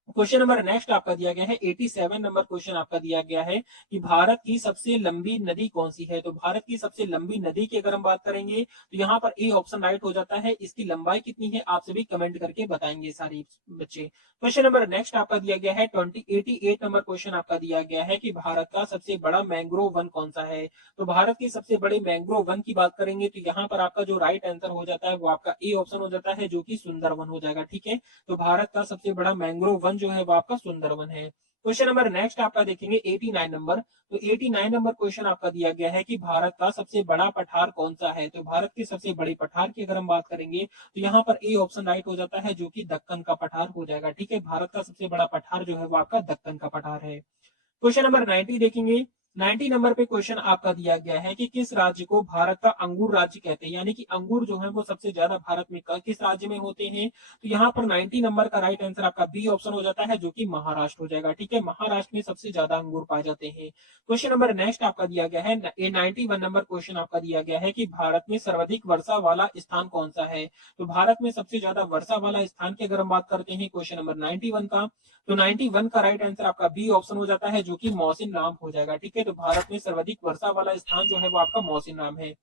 क्वेश्चन नंबर नेक्स्ट आपका दिया गया है 87 नंबर क्वेश्चन आपका दिया गया है कि भारत की सबसे लंबी नदी कौन सी है। तो भारत की सबसे लंबी नदी की अगर हम बात करेंगे तो यहाँ पर ए ऑप्शन राइट हो जाता है। इसकी लंबाई कितनी है आप सभी कमेंट करके बताएंगे सारे बच्चे। क्वेश्चन नंबर नेक्स्ट आपका दिया गया है 88 नंबर क्वेश्चन आपका दिया गया है कि भारत का सबसे बड़ा मैंग्रोव वन कौन सा है। तो भारत के सबसे बड़े मैंग्रोव वन की बात करेंगे तो यहाँ पर आपका जो राइट आंसर हो जाता है वो आपका ए ऑप्शन हो जाता है, जो कि सुंदरवन हो जाएगा। ठीक है, तो भारत का सबसे बड़ा मैंग्रोव वन जो है वो आपका सुंदरवन है। क्वेश्चन नंबर नेक्स्ट आपका देखेंगे 89 नंबर। तो 89 नंबर क्वेश्चन आपका दिया गया है कि भारत का सबसे बड़ा पठार कौन सा है। तो भारत के सबसे बड़े पठार की अगर हम बात करेंगे तो यहाँ पर ए ऑप्शन राइट हो जाता है, जो कि दक्कन का पठार हो जाएगा। ठीक है, भारत का सबसे बड़ा पठार जो है वो आपका दक्कन का पठार है। क्वेश्चन नंबर 90 देखेंगे। 90 नंबर पे क्वेश्चन आपका दिया गया है कि किस राज्य को भारत का अंगूर राज्य कहते हैं, यानी कि अंगूर जो है वो सबसे ज्यादा भारत में किस राज्य में होते हैं। तो यहाँ पर 90 नंबर का राइट आंसर आपका बी ऑप्शन हो जाता है, जो कि महाराष्ट्र हो जाएगा। ठीक है, महाराष्ट्र में सबसे ज्यादा अंगूर पाए जाते हैं। क्वेश्चन नंबर नेक्स्ट आपका दिया गया है 91 नंबर क्वेश्चन आपका दिया गया है कि भारत में सर्वाधिक वर्षा वाला स्थान कौन सा है। तो भारत में सबसे ज्यादा वर्षा वाला स्थान की अगर हम बात करते हैं क्वेश्चन नंबर 91 का, तो 91 का राइट आंसर आपका बी ऑप्शन हो जाता है, जो कि मौसिन राम हो जाएगा। ठीक है, तो भारत में सर्वाधिक वर्षा वाला स्थान जो है वो आपका मौसिन राम है।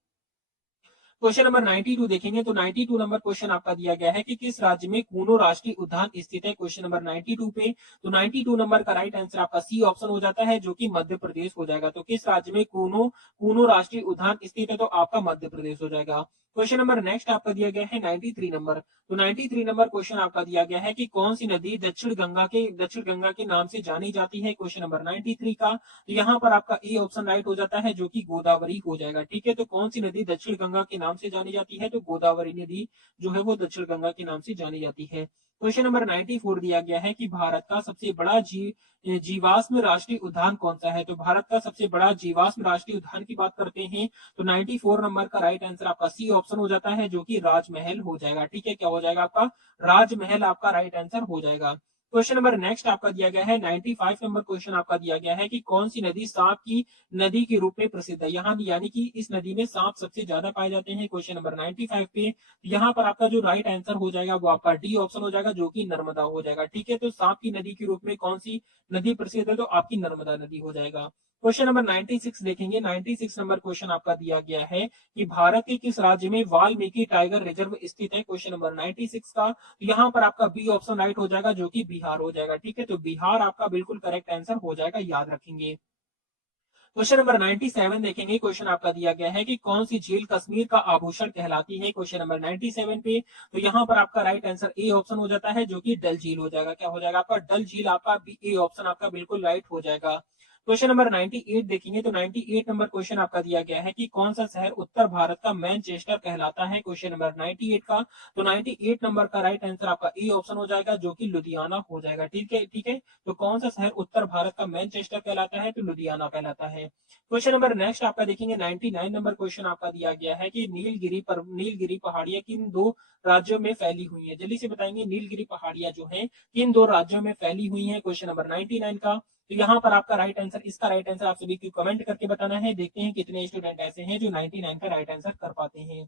क्वेश्चन नंबर 92 देखेंगे तो 92 नंबर क्वेश्चन आपका दिया गया है कि किस राज्य में कूनो राष्ट्रीय उद्यान स्थित है। क्वेश्चन नंबर 92 पे तो 92 नंबर का राइट आंसर आपका सी ऑप्शन हो जाता है, जो कि मध्य प्रदेश हो जाएगा। तो किस राज्य में कूनो कूनो राष्ट्रीय उद्यान स्थित है, तो आपका मध्य प्रदेश हो जाएगा। क्वेश्चन नंबर नेक्स्ट आपका दिया गया है 93 नंबर। तो 93 नंबर क्वेश्चन आपका दिया गया है कि कौन सी नदी दक्षिण गंगा के नाम से जानी जाती है। क्वेश्चन नंबर 93 का तो यहाँ पर आपका ए ऑप्शन राइट हो जाता है, जो कि गोदावरी हो जाएगा। ठीक है, तो कौन सी नदी दक्षिण गंगा के नाम से जानी जाती है, तो गोदावरी नदी जो है वो दक्षिण गंगा के नाम से जानी जाती है। क्वेश्चन नंबर 94 दिया गया है कि भारत का सबसे बड़ा जीवाश्म राष्ट्रीय उद्यान कौन सा है। तो भारत का सबसे बड़ा जीवाश्म राष्ट्रीय उद्यान की बात करते हैं तो 94 नंबर का राइट आंसर आपका सी ऑप्शन हो जाता है, जो कि राजमहल हो जाएगा। ठीक है, क्या हो जाएगा आपका राजमहल आपका राइट आंसर हो जाएगा। क्वेश्चन नंबर नेक्स्ट आपका दिया गया है 95 नंबर क्वेश्चन आपका दिया गया है कि कौन सी नदी सांप की नदी के रूप में प्रसिद्ध है। यहाँ यानी कि इस नदी में सांप सबसे ज्यादा पाए जाते हैं। क्वेश्चन नंबर 95 पे यहाँ पर आपका जो राइट आंसर हो जाएगा वो आपका डी ऑप्शन हो जाएगा, जो कि नर्मदा हो जाएगा। ठीक है, तो सांप की नदी के रूप में कौन सी नदी प्रसिद्ध है, तो आपकी नर्मदा नदी हो जाएगा। क्वेश्चन नंबर 96 देखेंगे। 96 नंबर क्वेश्चन आपका दिया गया है कि भारत के किस राज्य में वाल्मीकि टाइगर रिजर्व स्थित है। क्वेश्चन नंबर 96 का तो यहाँ पर आपका बी ऑप्शन राइट हो जाएगा, जो कि बिहार हो जाएगा। ठीक है, तो बिहार आपका बिल्कुल करेक्ट आंसर हो जाएगा, याद रखेंगे। क्वेश्चन नंबर 97 देखेंगे। क्वेश्चन आपका दिया गया है कि कौन सी झील कश्मीर का आभूषण कहलाती है। क्वेश्चन नंबर 97 पे तो यहाँ पर आपका राइट आंसर ए ऑप्शन हो जाता है, जो कि डल झील हो जाएगा। क्या हो जाएगा आपका डल झील आपका बी ए ऑप्शन आपका बिल्कुल राइट हो जाएगा। क्वेश्चन नंबर 98 देखेंगे तो 98 नंबर क्वेश्चन आपका दिया गया है कि कौन सा शहर उत्तर भारत का मैनचेस्टर कहलाता है। क्वेश्चन नंबर 98 का तो 98 नंबर का राइट आंसर आपका ए ऑप्शन हो जाएगा, जो कि लुधियाना हो जाएगा। ठीक है, ठीक है, तो कौन सा शहर उत्तर भारत का मैनचेस्टर कहलाता है, तो लुधियाना कहलाता है। क्वेश्चन नंबर नेक्स्ट आपका देखेंगे 99 नंबर क्वेश्चन आपका दिया गया है कि नीलगिरी पहाड़ियां किन दो राज्यों में फैली हुई है। जल्दी से बताएंगे नीलगिरी पहाड़ियां जो है किन दो राज्यों में फैली हुई है। क्वेश्चन नंबर 99 का तो यहाँ पर आपका राइट आंसर इसका राइट आंसर आप सभी को कमेंट करके बताना है। देखते हैं कितने स्टूडेंट ऐसे हैं जो 99 का राइट आंसर कर पाते हैं।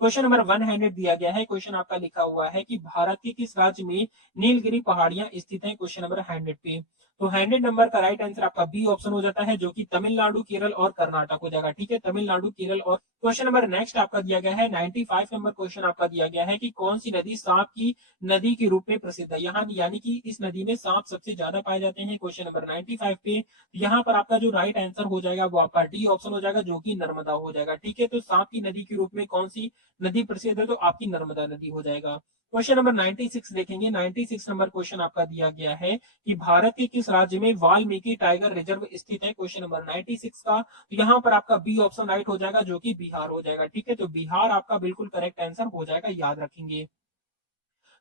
क्वेश्चन नंबर 100 दिया गया है। क्वेश्चन आपका लिखा हुआ है कि भारत के किस राज्य में नीलगिरी पहाड़ियां स्थित हैं। क्वेश्चन नंबर 100 पे तो 100 नंबर का राइट आंसर आपका बी ऑप्शन हो जाता है, जो कि तमिलनाडु, केरल और कर्नाटक हो जाएगा। ठीक है, तमिलनाडु, केरल और क्वेश्चन नंबर नेक्स्ट आपका दिया गया है 95 नंबर क्वेश्चन आपका दिया गया है कि कौन सी नदी सांप की नदी के रूप में प्रसिद्ध है। यहाँ यानी कि इस नदी में सांप सबसे ज्यादा पाए जाते हैं। क्वेश्चन नंबर 95 पे यहाँ पर आपका जो राइट आंसर हो जाएगा वो आपका डी ऑप्शन हो जाएगा, जो कि नर्मदा हो जाएगा। ठीक है, तो सांप की नदी के रूप में कौन सी नदी प्रसिद्ध है, तो आपकी नर्मदा नदी हो जाएगा। क्वेश्चन नंबर 96 देखेंगे। 96 नंबर क्वेश्चन आपका दिया गया है कि भारत के किस राज्य में वाल्मीकि टाइगर रिजर्व स्थित है। क्वेश्चन नंबर 96 का तो यहाँ पर आपका बी ऑप्शन राइट हो जाएगा, जो कि बिहार हो जाएगा। ठीक है, तो बिहार आपका बिल्कुल करेक्ट आंसर हो जाएगा, याद रखेंगे।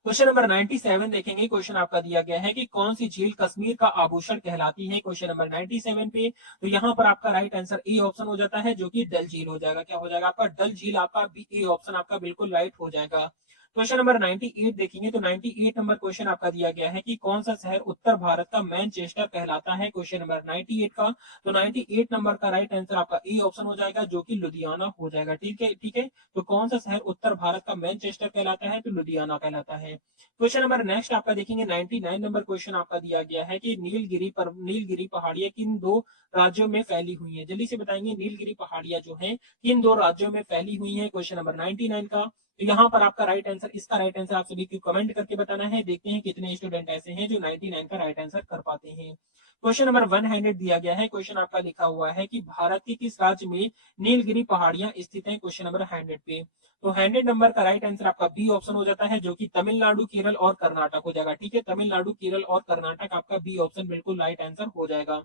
क्वेश्चन नंबर 97 देखेंगे। क्वेश्चन आपका दिया गया है कि कौन सी झील कश्मीर का आभूषण कहलाती है। क्वेश्चन नंबर 97 पे तो यहाँ पर आपका राइट आंसर ए ऑप्शन हो जाता है, जो कि डल झील हो जाएगा। क्या हो जाएगा आपका डल झील आपका बी ए ऑप्शन आपका बिल्कुल राइट हो जाएगा। क्वेश्चन नंबर 98 देखेंगे तो 98 नंबर क्वेश्चन आपका दिया गया है कि कौन सा शहर उत्तर भारत का मैनचेस्टर कहलाता है। क्वेश्चन नंबर 98 का तो 98 नंबर का राइट आंसर आपका ए ऑप्शन हो जाएगा, जो कि लुधियाना हो जाएगा। ठीक है, ठीक है, तो कौन सा शहर उत्तर भारत का मैनचेस्टर कहलाता है, तो लुधियाना कहलाता है। क्वेश्चन नंबर नेक्स्ट आपका देखेंगे 99 नंबर क्वेश्चन आपका दिया गया है कि नीलगिरी पहाड़ियां किन दो राज्यों में फैली हुई है। जल्दी से बताएंगे नीलगिरी पहाड़ियां जो है किन दो राज्यों में फैली हुई है। क्वेश्चन नंबर 99 का तो यहाँ पर आपका राइट आंसर इसका राइट आंसर आप सभी को कमेंट करके बताना है। देखते हैं कितने स्टूडेंट ऐसे हैं जो 99 का राइट आंसर कर पाते हैं। क्वेश्चन नंबर 100 दिया गया है। क्वेश्चन आपका लिखा हुआ है कि भारत के किस राज्य में नीलगिरी पहाड़ियां स्थित हैं। क्वेश्चन नंबर 100 पे तो 100 नंबर का राइट आंसर आपका बी ऑप्शन हो जाता है, जो कि तमिलनाडु, केरल और कर्नाटक हो जाएगा। ठीक है, तमिलनाडु, केरल और कर्नाटक आपका बी ऑप्शन बिल्कुल राइट आंसर हो जाएगा।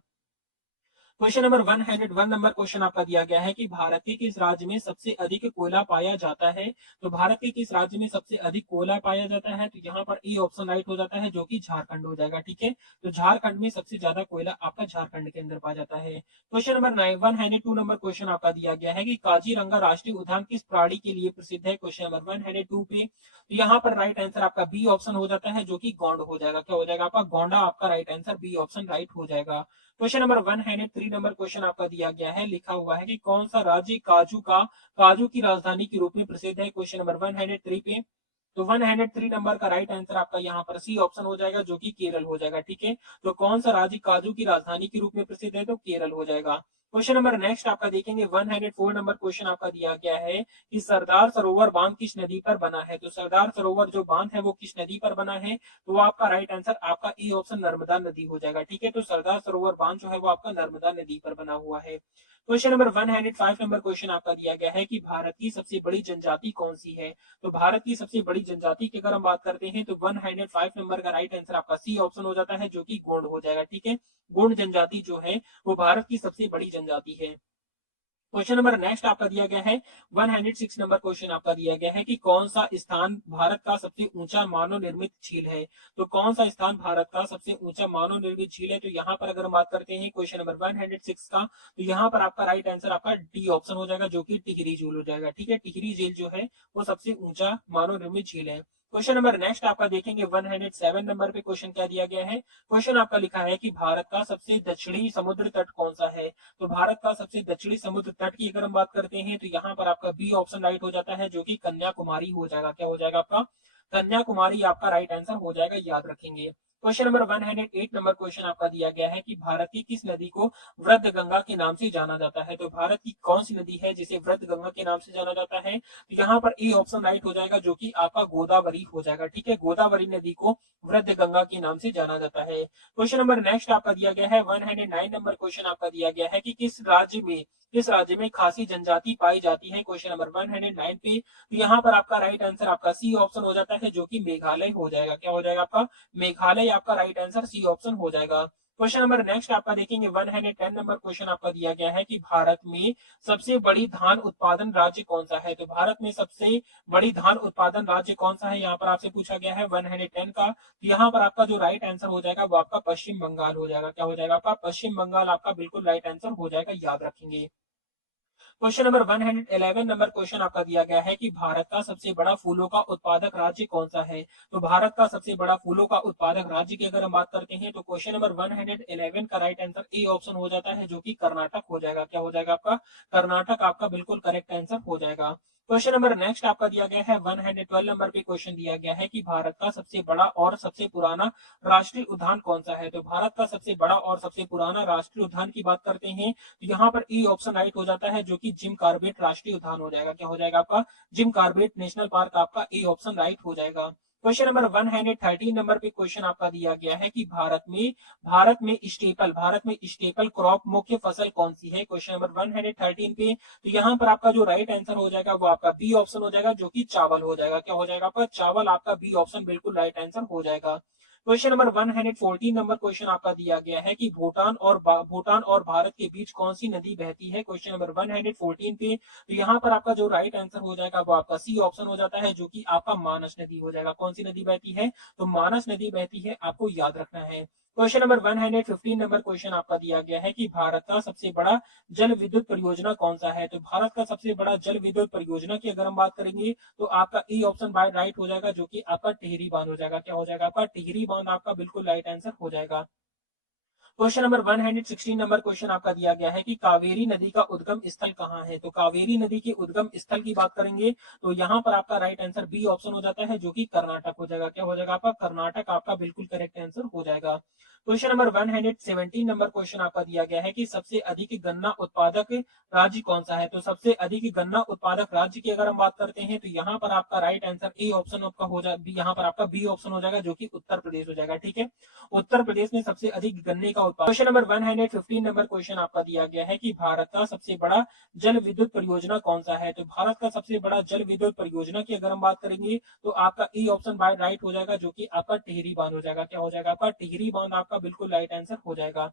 क्वेश्चन नंबर 101 नंबर क्वेश्चन आपका दिया गया है कि भारत के किस राज्य में सबसे अधिक कोयला पाया जाता है। तो भारत के किस राज्य में सबसे अधिक कोयला पाया जाता है, तो यहाँ पर ए ऑप्शन राइट हो जाता है, जो कि झारखंड हो जाएगा। ठीक है, तो झारखंड में सबसे ज्यादा कोयला आपका झारखंड के अंदर पाया जाता है। क्वेश्चन नंबर 102 नंबर क्वेश्चन आपका दिया गया है कि काजीरंगा राष्ट्रीय उद्यान किस प्राणी के लिए प्रसिद्ध है। क्वेश्चन नंबर 102 पे तो यहाँ पर राइट आंसर आपका बी ऑप्शन हो जाता है, जो कि गौंड हो जाएगा। क्या हो जाएगा आपका गौंडा आपका right answer B option right हो जाएगा। क्वेश्चन नंबर 103 नंबर क्वेश्चन आपका दिया गया है। लिखा हुआ है कि कौन सा राज्य काजू की राजधानी के रूप में प्रसिद्ध है। क्वेश्चन नंबर 103 पे तो 103 नंबर का राइट आंसर आपका यहाँ पर सी ऑप्शन हो जाएगा, जो कि केरल हो जाएगा। ठीक है, तो कौन सा राज्य काजू की राजधानी के रूप में प्रसिद्ध है, तो केरल हो जाएगा। क्वेश्चन नंबर नेक्स्ट आपका देखेंगे 104 नंबर क्वेश्चन आपका दिया गया है कि सरदार सरोवर बांध किस नदी पर बना है। तो सरदार सरोवर जो बांध है वो किस नदी पर बना है, तो आपका राइट आंसर आपका ई ऑप्शन नर्मदा नदी हो जाएगा। ठीक है, तो सरदार सरोवर बांध जो है वो आपका नर्मदा नदी पर बना हुआ है। क्वेश्चन नंबर 105 नंबर क्वेश्चन आपका दिया गया है कि भारत की सबसे बड़ी जनजाति कौन सी है। तो भारत की सबसे बड़ी जनजाति की अगर हम बात करते हैं तो 105 नंबर का राइट आंसर आपका सी ऑप्शन हो जाता है, जो कि गोंड हो जाएगा। ठीक है, गोंड जनजाति जो है वो भारत की सबसे बड़ी जनजाति है। क्वेश्चन नंबर नेक्स्ट आपका दिया गया है 106 नंबर क्वेश्चन आपका दिया गया है कि कौन सा स्थान भारत का सबसे ऊंचा मानव निर्मित झील है। तो कौन सा स्थान भारत का सबसे ऊंचा मानव निर्मित झील है, तो यहाँ पर अगर हम बात करते हैं क्वेश्चन नंबर 106 का, तो यहाँ पर आपका राइट आंसर आपका डी ऑप्शन हो जाएगा, जो कि टिहरी झील हो जाएगा। ठीक है, टिहरी झील जो है वो सबसे ऊंचा मानव निर्मित झील है। क्वेश्चन नंबर नेक्स्ट आपका देखेंगे 107 नंबर पे क्वेश्चन क्या दिया गया है। क्वेश्चन आपका लिखा है कि भारत का सबसे दक्षिणी समुद्र तट कौन सा है। तो भारत का सबसे दक्षिणी समुद्र तट की अगर हम बात करते हैं तो यहाँ पर आपका बी ऑप्शन राइट हो जाता है, जो कि कन्याकुमारी हो जाएगा। क्या हो जाएगा आपका, कन्याकुमारी आपका राइट आंसर हो जाएगा, याद रखेंगे। क्वेश्चन नंबर 108 नंबर क्वेश्चन आपका दिया गया है कि भारत की किस नदी को वृद्ध गंगा के नाम से जाना जाता है। तो भारत की कौन सी नदी है जिसे वृद्ध गंगा के नाम से जाना जाता है, तो यहाँ पर ए ऑप्शन राइट हो जाएगा, जो कि आपका गोदावरी हो जाएगा। ठीक है, गोदावरी नदी को वृद्ध गंगा के नाम से जाना जाता है। क्वेश्चन नंबर नेक्स्ट आपका दिया गया है 109 नंबर क्वेश्चन आपका दिया गया है कि किस राज्य में खासी जनजाति पाई जाती है। क्वेश्चन नंबर 109 पे, तो यहाँ पर आपका राइट आंसर आपका सी ऑप्शन हो जाता है, जो कि मेघालय हो जाएगा। क्या हो जाएगा आपका, मेघालय आपका राइट आंसर सी ऑप्शन हो जाएगा। क्वेश्चन नंबर नेक्स्ट आपका देखेंगे 110 नंबर क्वेश्चन आपका दिया गया है कि भारत में सबसे बड़ी धान उत्पादन राज्य कौन सा है। तो भारत में सबसे बड़ी धान उत्पादन राज्य कौन सा है, यहाँ पर आपसे पूछा गया है 110 का। तो यहाँ पर आपका जो राइट आंसर हो जाएगा वो आपका पश्चिम बंगाल हो जाएगा। क्या हो जाएगा आपका, पश्चिम बंगाल आपका बिल्कुल राइट आंसर हो जाएगा, याद रखेंगे। क्वेश्चन नंबर 111 नंबर क्वेश्चन आपका दिया गया है कि भारत का सबसे बड़ा फूलों का उत्पादक राज्य कौन सा है। तो भारत का सबसे बड़ा फूलों का उत्पादक राज्य की अगर हम बात करते हैं तो क्वेश्चन नंबर 111 का राइट आंसर ए ऑप्शन हो जाता है, जो कि कर्नाटक हो जाएगा। क्या हो जाएगा आपका, कर्नाटक आपका बिल्कुल करेक्ट आंसर हो जाएगा। क्वेश्चन नंबर नेक्स्ट आपका दिया गया है 112 नंबर पे क्वेश्चन दिया गया है कि भारत का सबसे बड़ा और सबसे पुराना राष्ट्रीय उद्यान कौन सा है। तो भारत का सबसे बड़ा और सबसे पुराना राष्ट्रीय उद्यान की बात करते हैं तो यहाँ पर ई ऑप्शन राइट हो जाता है, जो कि जिम कार्बेट राष्ट्रीय उद्यान हो जाएगा। क्या हो जाएगा आपका, जिम कार्बेट नेशनल पार्क आपका ए ऑप्शन राइट हो जाएगा। क्वेश्चन नंबर 113 नंबर पे क्वेश्चन आपका दिया गया है कि भारत में स्टेपल क्रॉप मुख्य फसल कौन सी है। क्वेश्चन नंबर 113 पे, तो यहाँ पर आपका जो राइट आंसर हो जाएगा वो आपका बी ऑप्शन हो जाएगा, जो कि चावल हो जाएगा। क्या हो जाएगा आपका, चावल आपका बी ऑप्शन बिल्कुल राइट आंसर हो जाएगा। क्वेश्चन नंबर 114 नंबर क्वेश्चन आपका दिया गया है कि भूटान और भारत के बीच कौन सी नदी बहती है। क्वेश्चन नंबर 114 पे, तो यहाँ पर आपका जो राइट आंसर हो जाएगा वो आपका सी ऑप्शन हो जाता है, जो कि आपका मानस नदी हो जाएगा। कौन सी नदी बहती है, तो मानस नदी बहती है, आपको याद रखना है। क्वेश्चन नंबर 115 नंबर क्वेश्चन आपका दिया गया है कि भारत का सबसे बड़ा जल विद्युत परियोजना कौन सा है। तो भारत का सबसे बड़ा जल विद्युत परियोजना की अगर हम बात करेंगे तो आपका ई ऑप्शन बाय राइट हो जाएगा, जो कि आपका टिहरी बांध हो जाएगा। क्या हो जाएगा आपका, टिहरी बांध आपका बिल्कुल राइट आंसर हो जाएगा। क्वेश्चन नंबर 116 नंबर क्वेश्चन आपका दिया गया है कि कावेरी नदी का उद्गम स्थल कहाँ है। तो कावेरी नदी के उद्गम स्थल की बात करेंगे तो यहाँ पर आपका राइट आंसर बी ऑप्शन हो जाता है, जो कि कर्नाटक हो जाएगा। क्या हो जाएगा आपका, कर्नाटक आपका बिल्कुल करेक्ट आंसर हो जाएगा। क्वेश्चन नंबर 117 नंबर क्वेश्चन आपका दिया गया है कि सबसे अधिक गन्ना उत्पादक राज्य कौन सा है। तो सबसे अधिक गन्ना उत्पादक राज्य की अगर हम बात करते हैं तो यहाँ पर आपका राइट आंसर ए ऑप्शन आपका हो जाए, यहाँ पर आपका बी ऑप्शन हो जाएगा, जो कि उत्तर प्रदेश हो जाएगा। ठीक है, उत्तर प्रदेश में सबसे अधिक गन्ने का उत्पादन। क्वेश्चन नंबर 115 नंबर क्वेश्चन आपका दिया गया है कि भारत का सबसे बड़ा जल विद्युत परियोजना कौन सा है। तो भारत का सबसे बड़ा जल विद्युत परियोजना की अगर हम बात करेंगे तो आपका ई ऑप्शन बाय राइट हो जाएगा, जो कि आपका टिहरी बांध हो जाएगा। क्या हो जाएगा आपका, टिहरी बांध आपका बिल्कुल राइट आंसर हो जाएगा।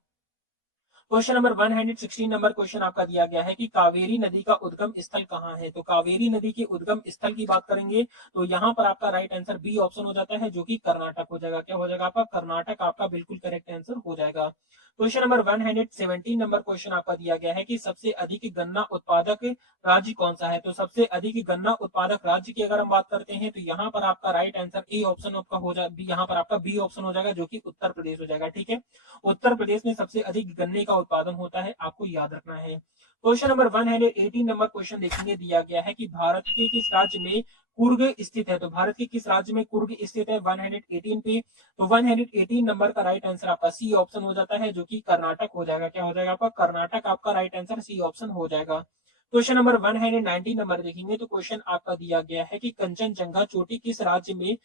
क्वेश्चन नंबर 116 नंबर क्वेश्चन आपका दिया गया है कि कावेरी नदी का उद्गम स्थल कहाँ है। तो कावेरी नदी के उद्गम स्थल की बात करेंगे तो यहाँ पर आपका राइट आंसर बी ऑप्शन हो जाता है, जो कि कर्नाटक हो जाएगा। क्या हो जाएगा आपका, कर्नाटक आपका बिल्कुल करेक्ट आंसर हो जाएगा। क्वेश्चन नंबर 117 नंबर क्वेश्चन आपका दिया गया है कि सबसे अधिक गन्ना उत्पादक राज्य कौन सा है। तो सबसे अधिक गन्ना उत्पादक राज्य की अगर हम बात करते हैं तो यहाँ पर आपका राइट आंसर ए ऑप्शन आपका हो जाए, यहाँ पर आपका बी ऑप्शन हो जाएगा, जो कि उत्तर प्रदेश हो जाएगा। ठीक है, उत्तर प्रदेश में सबसे अधिक गन्ने का उत्पादन होता है, आपको याद रखना है। क्वेश्चन नंबर 118 नंबर क्वेश्चन देखेंगे, दिया गया है कि भारत के किस राज्य में कुर्ग स्थित है। तो भारत के किस राज्य में कुर्ग स्थित है 118 पे? तो 118 नंबर का राइट आंसर आपका सी ऑप्शन हो जाता है, जो कि कर्नाटक हो जाएगा। क्या हो जाएगा आपका? कर्नाटक आपका राइट आंसर सी ऑप्शन हो जाएगा। क्वेश्चन नंबर 190 नंबर देखेंगे तो क्वेश्चन आपका दिया गया है कि कंचनजंगा चोटी किस राज्य में,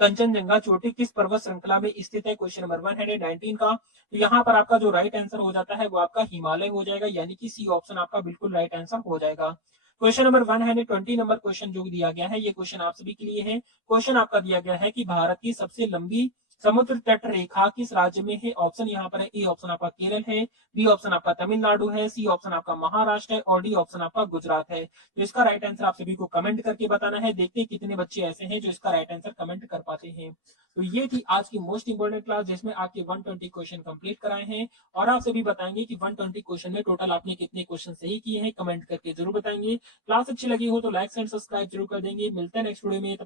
कंचनजंगा चोटी किस पर्वत श्रृंखला में स्थित है? क्वेश्चन नंबर 119 का। तो यहाँ पर आपका जो राइट आंसर हो जाता है वो आपका हिमालय हो जाएगा, यानी कि सी ऑप्शन आपका बिल्कुल राइट आंसर हो जाएगा। क्वेश्चन नंबर 120 नंबर क्वेश्चन जो दिया गया है, ये क्वेश्चन आप सभी के लिए है। क्वेश्चन आपका दिया गया है कि भारत की सबसे लंबी समुद्र तट रेखा किस राज्य में है? ऑप्शन यहाँ पर है, ए ऑप्शन आपका केरल है, बी ऑप्शन आपका तमिलनाडु है, सी ऑप्शन आपका महाराष्ट्र है और डी ऑप्शन आपका गुजरात है। तो इसका राइट आंसर आप सभी को कमेंट करके बताना है। देखते हैं कितने बच्चे ऐसे हैं जो इसका राइट आंसर कमेंट कर पाते हैं। तो ये थी आज की मोस्ट इंपोर्टेंट क्लास, जिसमें आपके 120 क्वेश्चन कंप्लीट कराए हैं और आप सभी बताएंगे कि 120 क्वेश्चन में टोटल आपने कितने क्वेश्चन सही किए हैं, कमेंट करके जरूर बताएंगे। क्लास अच्छी लगी हो तो लाइक एंड सब्सक्राइब जरूर कर देंगे। मिलते हैं नेक्स्ट वीडियो में।